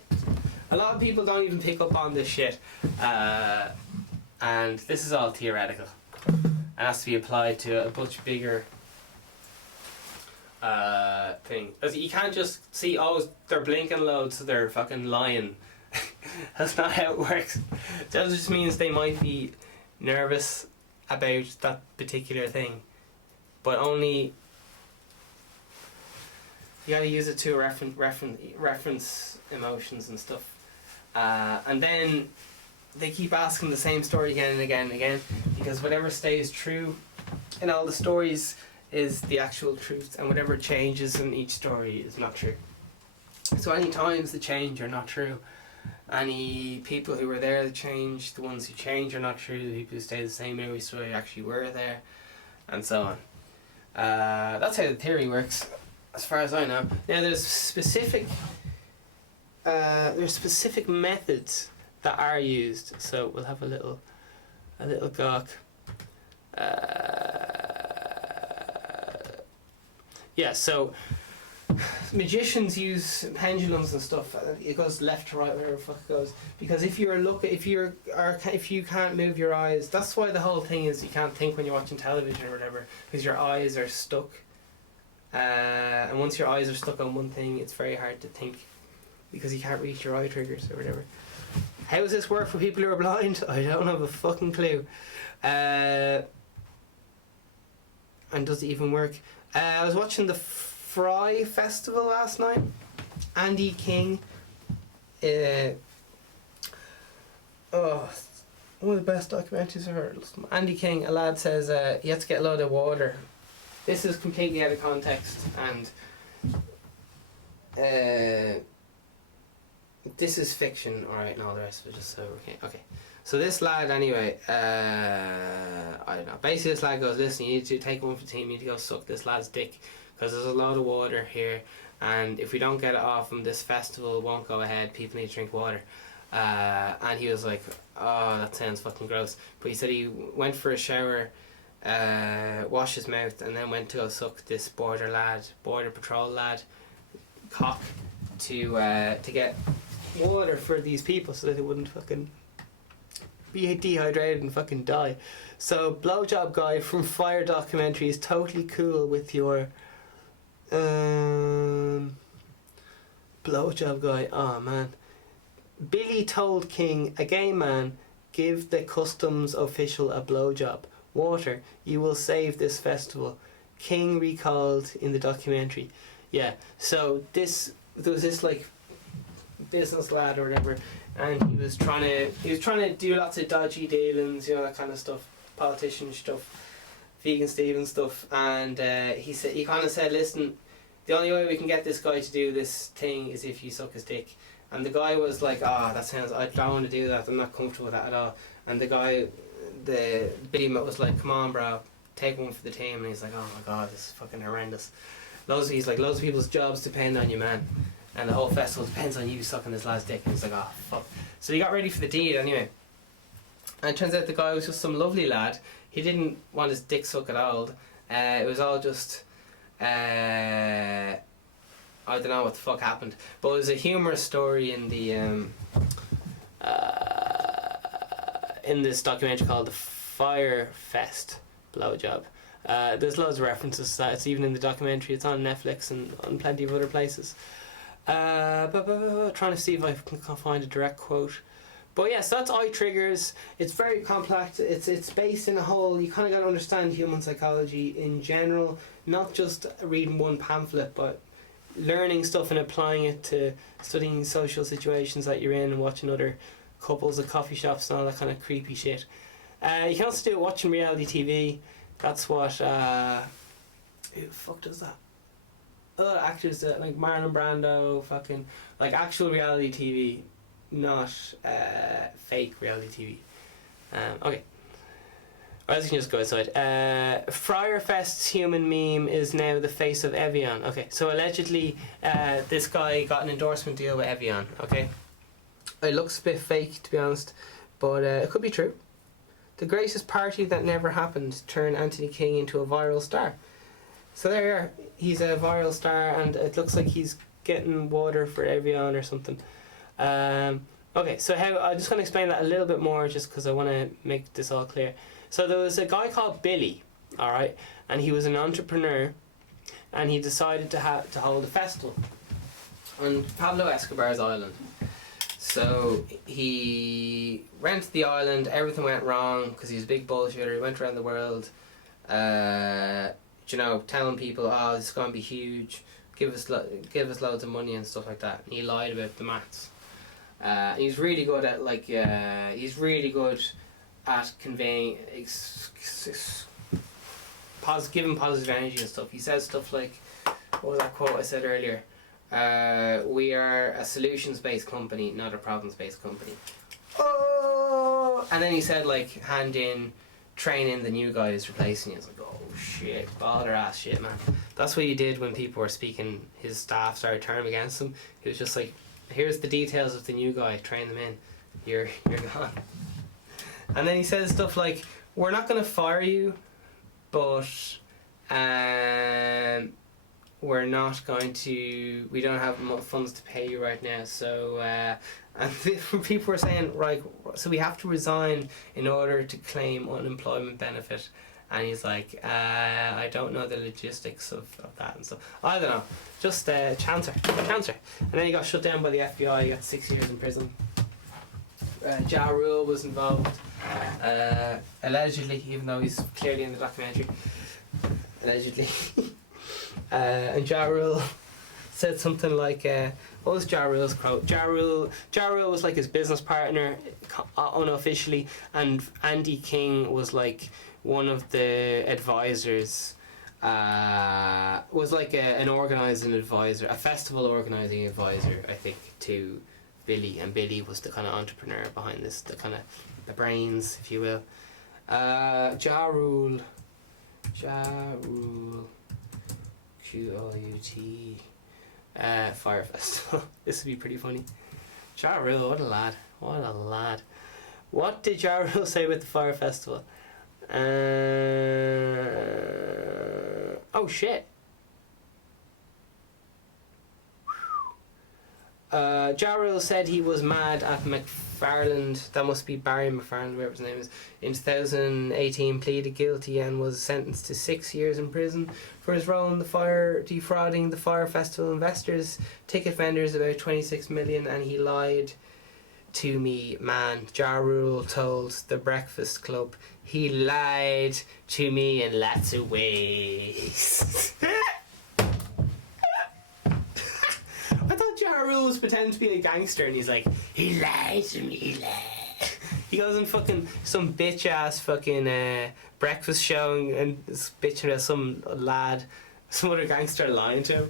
a lot of people don't even pick up on this shit. And this is all theoretical. And has to be applied to a much bigger thing. Because you can't just see, oh, they're blinking loads, so they're fucking lying. That's not how it works. That just means they might be nervous about that particular thing, but only you gotta use it to reference emotions and stuff, and then they keep asking the same story again and again and again, because whatever stays true in all the stories is the actual truth, and whatever changes in each story is not true. So any times that change are not true. Any people who were there that changed, the ones who change are not true, the people who stay the same every story actually were there, and so on. That's how the theory works, as far as I know. Now there's specific methods that are used, so we'll have a little gawk. Yeah, so magicians use pendulums and stuff. It goes left to right, wherever the fuck it goes. Because if you can't move your eyes, that's why the whole thing is you can't think when you're watching television or whatever, because your eyes are stuck. And once your eyes are stuck on one thing, it's very hard to think, because you can't reach your eye triggers or whatever. How does this work for people who are blind? I don't have a fucking clue. And does it even work? I was watching the Fry Festival last night. Andy King, one of the best documentaries I've heard. Andy King, a lad says he had to get a load of water. This is completely out of context, and this is fiction, alright, and all the rest of it, just so okay. So this lad, anyway, I don't know, basically this lad goes, listen, you need to take one for the team, you need to go suck this lad's dick, because there's a lot of water here, and if we don't get it off him, this festival won't go ahead, people need to drink water. And he was like, oh, that sounds fucking gross. But he said he went for a shower, washed his mouth, and then went to go suck this border patrol lad cock to get water for these people so that they wouldn't fucking be dehydrated and fucking die. So blowjob guy from Fire documentary is totally cool with your blowjob guy. Oh man. Billy told King, a gay man, give the customs official a blowjob. Water, you will save this festival. King recalled in the documentary. Yeah, so there was this like business lad or whatever and he was trying to do lots of dodgy dealings, you know, that kind of stuff, politician stuff, vegan Stephen stuff, and he kind of said, listen, the only way we can get this guy to do this thing is if you suck his dick. And the guy was like, I don't want to do that, I'm not comfortable with that at all. And the BMO was like, come on bro, take one for the team. And he's like, oh my god, this is fucking horrendous. Loads of people's jobs depend on you, man. And the whole festival depends on you sucking this lad's dick. And he's like, oh fuck. So he got ready for the deed anyway. And it turns out the guy was just some lovely lad. He didn't want his dick sucked at all. It was all just... I don't know what the fuck happened, but it was a humorous story in the in this documentary called The Fire Fest Blowjob. There's loads of references to that. It's even in the documentary. It's on Netflix and on plenty of other places. Trying to see if I can find a direct quote. But yes, that's eye triggers. It's very complex. It's based in a whole. You kind of got to understand human psychology in general, not just reading one pamphlet, but learning stuff and applying it to studying social situations that you're in and watching other couples at coffee shops and all that kind of creepy shit. You can also do it watching reality TV. That's what who the fuck does that? Actors like Marlon Brando, fucking like actual reality TV, not fake reality TV. Okay. Or else you can just go outside. Friar Fest's human meme is now the face of Evian. Okay, so allegedly this guy got an endorsement deal with Evian. Okay, it looks a bit fake to be honest, but it could be true. The greatest party that never happened turned Anthony King into a viral star. So there you are. He's a viral star, and it looks like he's getting water for Evian or something. Okay, so I'm just going to explain that a little bit more, just because I want to make this all clear. So there was a guy called Billy, all right, and he was an entrepreneur, and he decided to hold a festival on Pablo Escobar's island. So he rented the island. Everything went wrong because he was a big bullshitter. He went around the world, telling people, "Oh, this is going to be huge. Give us loads of money and stuff like that." And he lied about the maths. He's really good at conveying giving positive energy and stuff. He says stuff like, what was that quote I said earlier? We are a solutions-based company, not a problems-based company. Oh! And then he said, like, hand in, training the new guy who's replacing you. It's like, oh shit, baller ass shit, man. That's what he did when people were speaking. His staff started turning against him. He was just like, here's the details of the new guy, train them in. You're gone. And then he says stuff like, we're not going to fire you, but we're not going to, we don't have funds to pay you right now. So, and people were saying, right, so we have to resign in order to claim unemployment benefit. And he's like, I don't know the logistics of that and stuff. I don't know, just chancer. And then he got shut down by the FBI, he got 6 years in prison. Ja Rule was involved, allegedly, even though he's clearly in the documentary, allegedly. And Ja Rule said something like, what was Ja Rule's quote? Ja Rule was like his business partner, unofficially, and Andy King was like one of the advisors, was like an organising advisor, a festival organising advisor, I think, to Billy, and Billy was the kind of entrepreneur behind this, the kind of the brains, if you will. Ja Rule, Q-O-U-T, Fire Festival. This would be pretty funny. Ja Rule, what a lad. What did Ja Rule say about the Fire Festival? Oh shit. Ja Rule said he was mad at McFarland, that must be Barry McFarland, whatever his name is, in 2018 pleaded guilty and was sentenced to 6 years in prison for his role in defrauding the Fire Festival investors, ticket vendors, about 26 million, and he lied to me, man. Ja Rule told The Breakfast Club. He lied to me in lots of ways. I thought Ja Rule goes pretending to be a gangster and he's like, he lied to me, he lied. He goes on fucking some bitch ass fucking breakfast show and is bitching about some lad, some other gangster lying to him.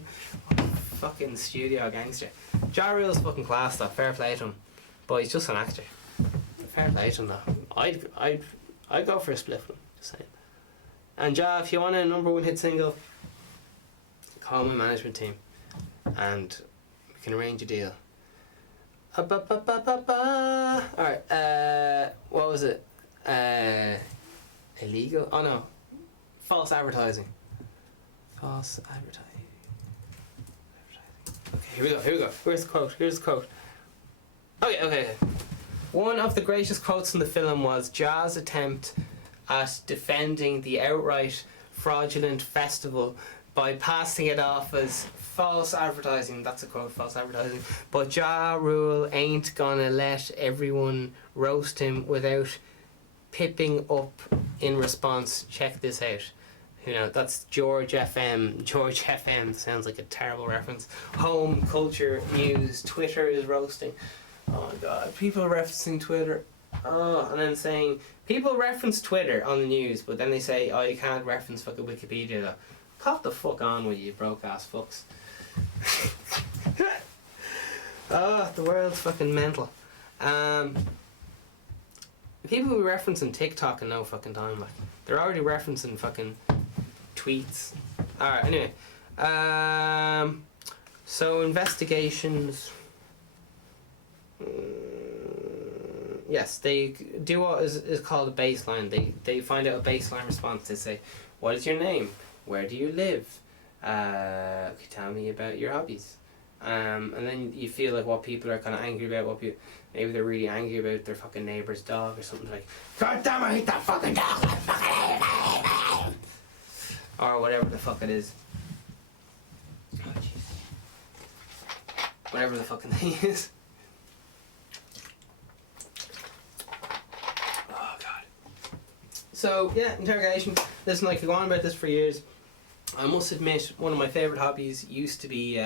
Fucking studio gangster. Ja Rule's fucking class though, fair play to him. But he's just an actor. Fair play to him though. I'd go for a split with him, just saying. And Ja, if you want a #1 hit single, call my management team and we can arrange a deal. Alright, what was it? Illegal? Oh no. False advertising. False advertising. Okay, here we go. Where's the quote? Here's the quote. Okay. One of the greatest quotes in the film was Ja's attempt at defending the outright fraudulent festival by passing it off as false advertising. That's a quote, false advertising. But Ja Rule ain't gonna let everyone roast him without pipping up in response. Check this out. You know, that's George FM. George FM sounds like a terrible reference. Home, culture, news, Twitter is roasting. Oh my god, people referencing Twitter. Oh, and then saying, people reference Twitter on the news, but then they say, oh, you can't reference fucking Wikipedia though. Cop the fuck on with you broke ass fucks. Oh, the world's fucking mental. People who referencing TikTok in no fucking time, like, they're already referencing fucking tweets. Alright, anyway. So investigations. Yes, they do what is called a baseline. They find out a baseline response. They say, what is your name? Where do you live? Tell me about your hobbies. And then you feel like what people are kind of angry about, maybe they're really angry about their fucking neighbour's dog or something like, God damn, I hate that fucking dog, I fucking hate it. Or whatever the fuck it is. Oh, jeez. Whatever the fucking thing is. Oh, God. So, yeah, interrogation. Listen, I could go on about this for years. I must admit, one of my favourite hobbies used to be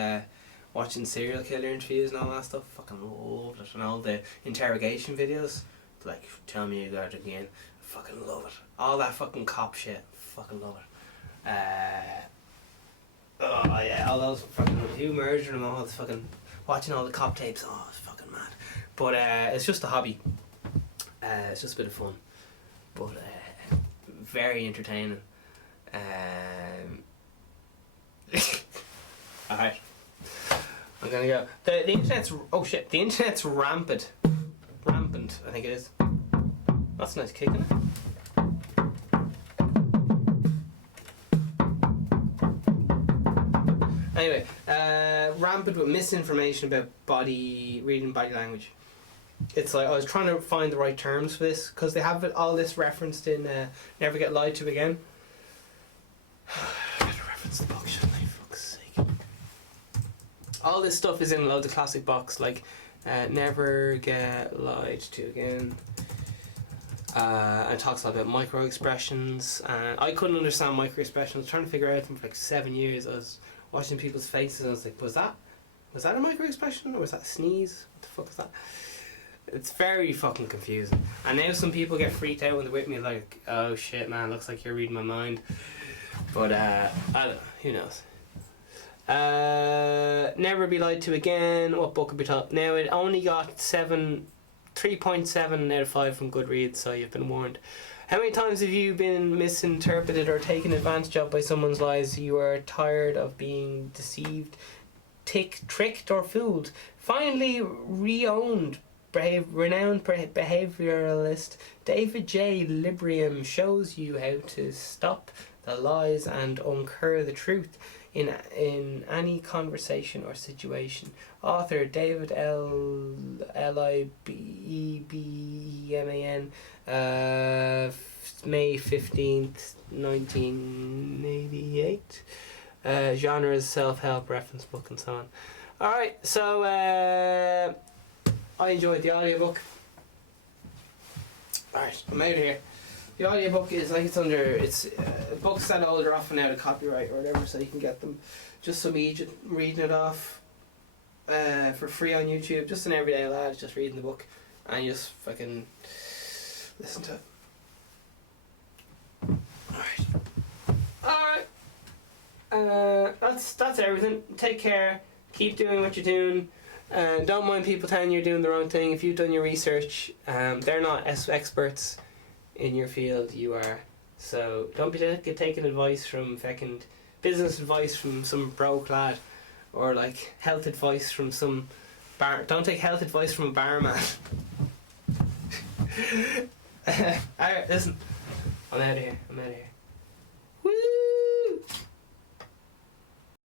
watching serial killer interviews and all that stuff. Fucking loved it. And all the interrogation videos. Like, tell me you got it again. Fucking love it. All that fucking cop shit. Fucking love it. Oh yeah, all those fucking, who murdered them all, it's fucking, watching all the cop tapes, oh it's fucking mad. But it's just a hobby. It's just a bit of fun. But very entertaining. Alright. I'm gonna go. The internet's, oh shit, the internet's rampant, I think it is. That's a nice kick, isn't it? Anyway, rampant with misinformation about reading body language. It's like, I was trying to find the right terms for this, because they have all this referenced in Never Get Lied To Again. Better reference the book, shouldn't I? Fuck's sake. All this stuff is in loads of classic books, like Never Get Lied To Again. And it talks a lot about micro-expressions. And I couldn't understand micro-expressions. I was trying to figure out them for like 7 years. I was watching people's faces and I was like, was that a micro-expression or was that a sneeze? What the fuck is that? It's very fucking confusing. And now some people get freaked out when they're with me, like, oh shit man, looks like you're reading my mind. But I don't know, who knows. Never Be Lied To Again. What book would be top? Now it only got 3.7 out of 5 from Goodreads, so you've been warned. How many times have you been misinterpreted or taken advantage of by someone's lies? You are tired of being deceived, tricked or fooled. Finally re-owned. Renowned behaviouralist David J. Librium shows you how to stop the lies and uncover the truth in any conversation or situation. Author David Libeman, May 15th, 1988. Genre is self-help, reference book and so on. Alright, so I enjoyed the audiobook. Alright, I'm out of here. The audiobook is like it's books that are older often out of copyright or whatever, so you can get them just some Egypt reading it off. for free on YouTube. Just an everyday lad, just reading the book, and you just fucking listen to it. Alright. That's everything. Take care. Keep doing what you're doing. Don't mind people telling you you're doing the wrong thing. If you've done your research, they're not experts in your field. You are. So don't be taking advice from fucking business advice from some broke lad, or like health advice from some bar. Don't take health advice from a barman. Alright, listen. I'm out of here.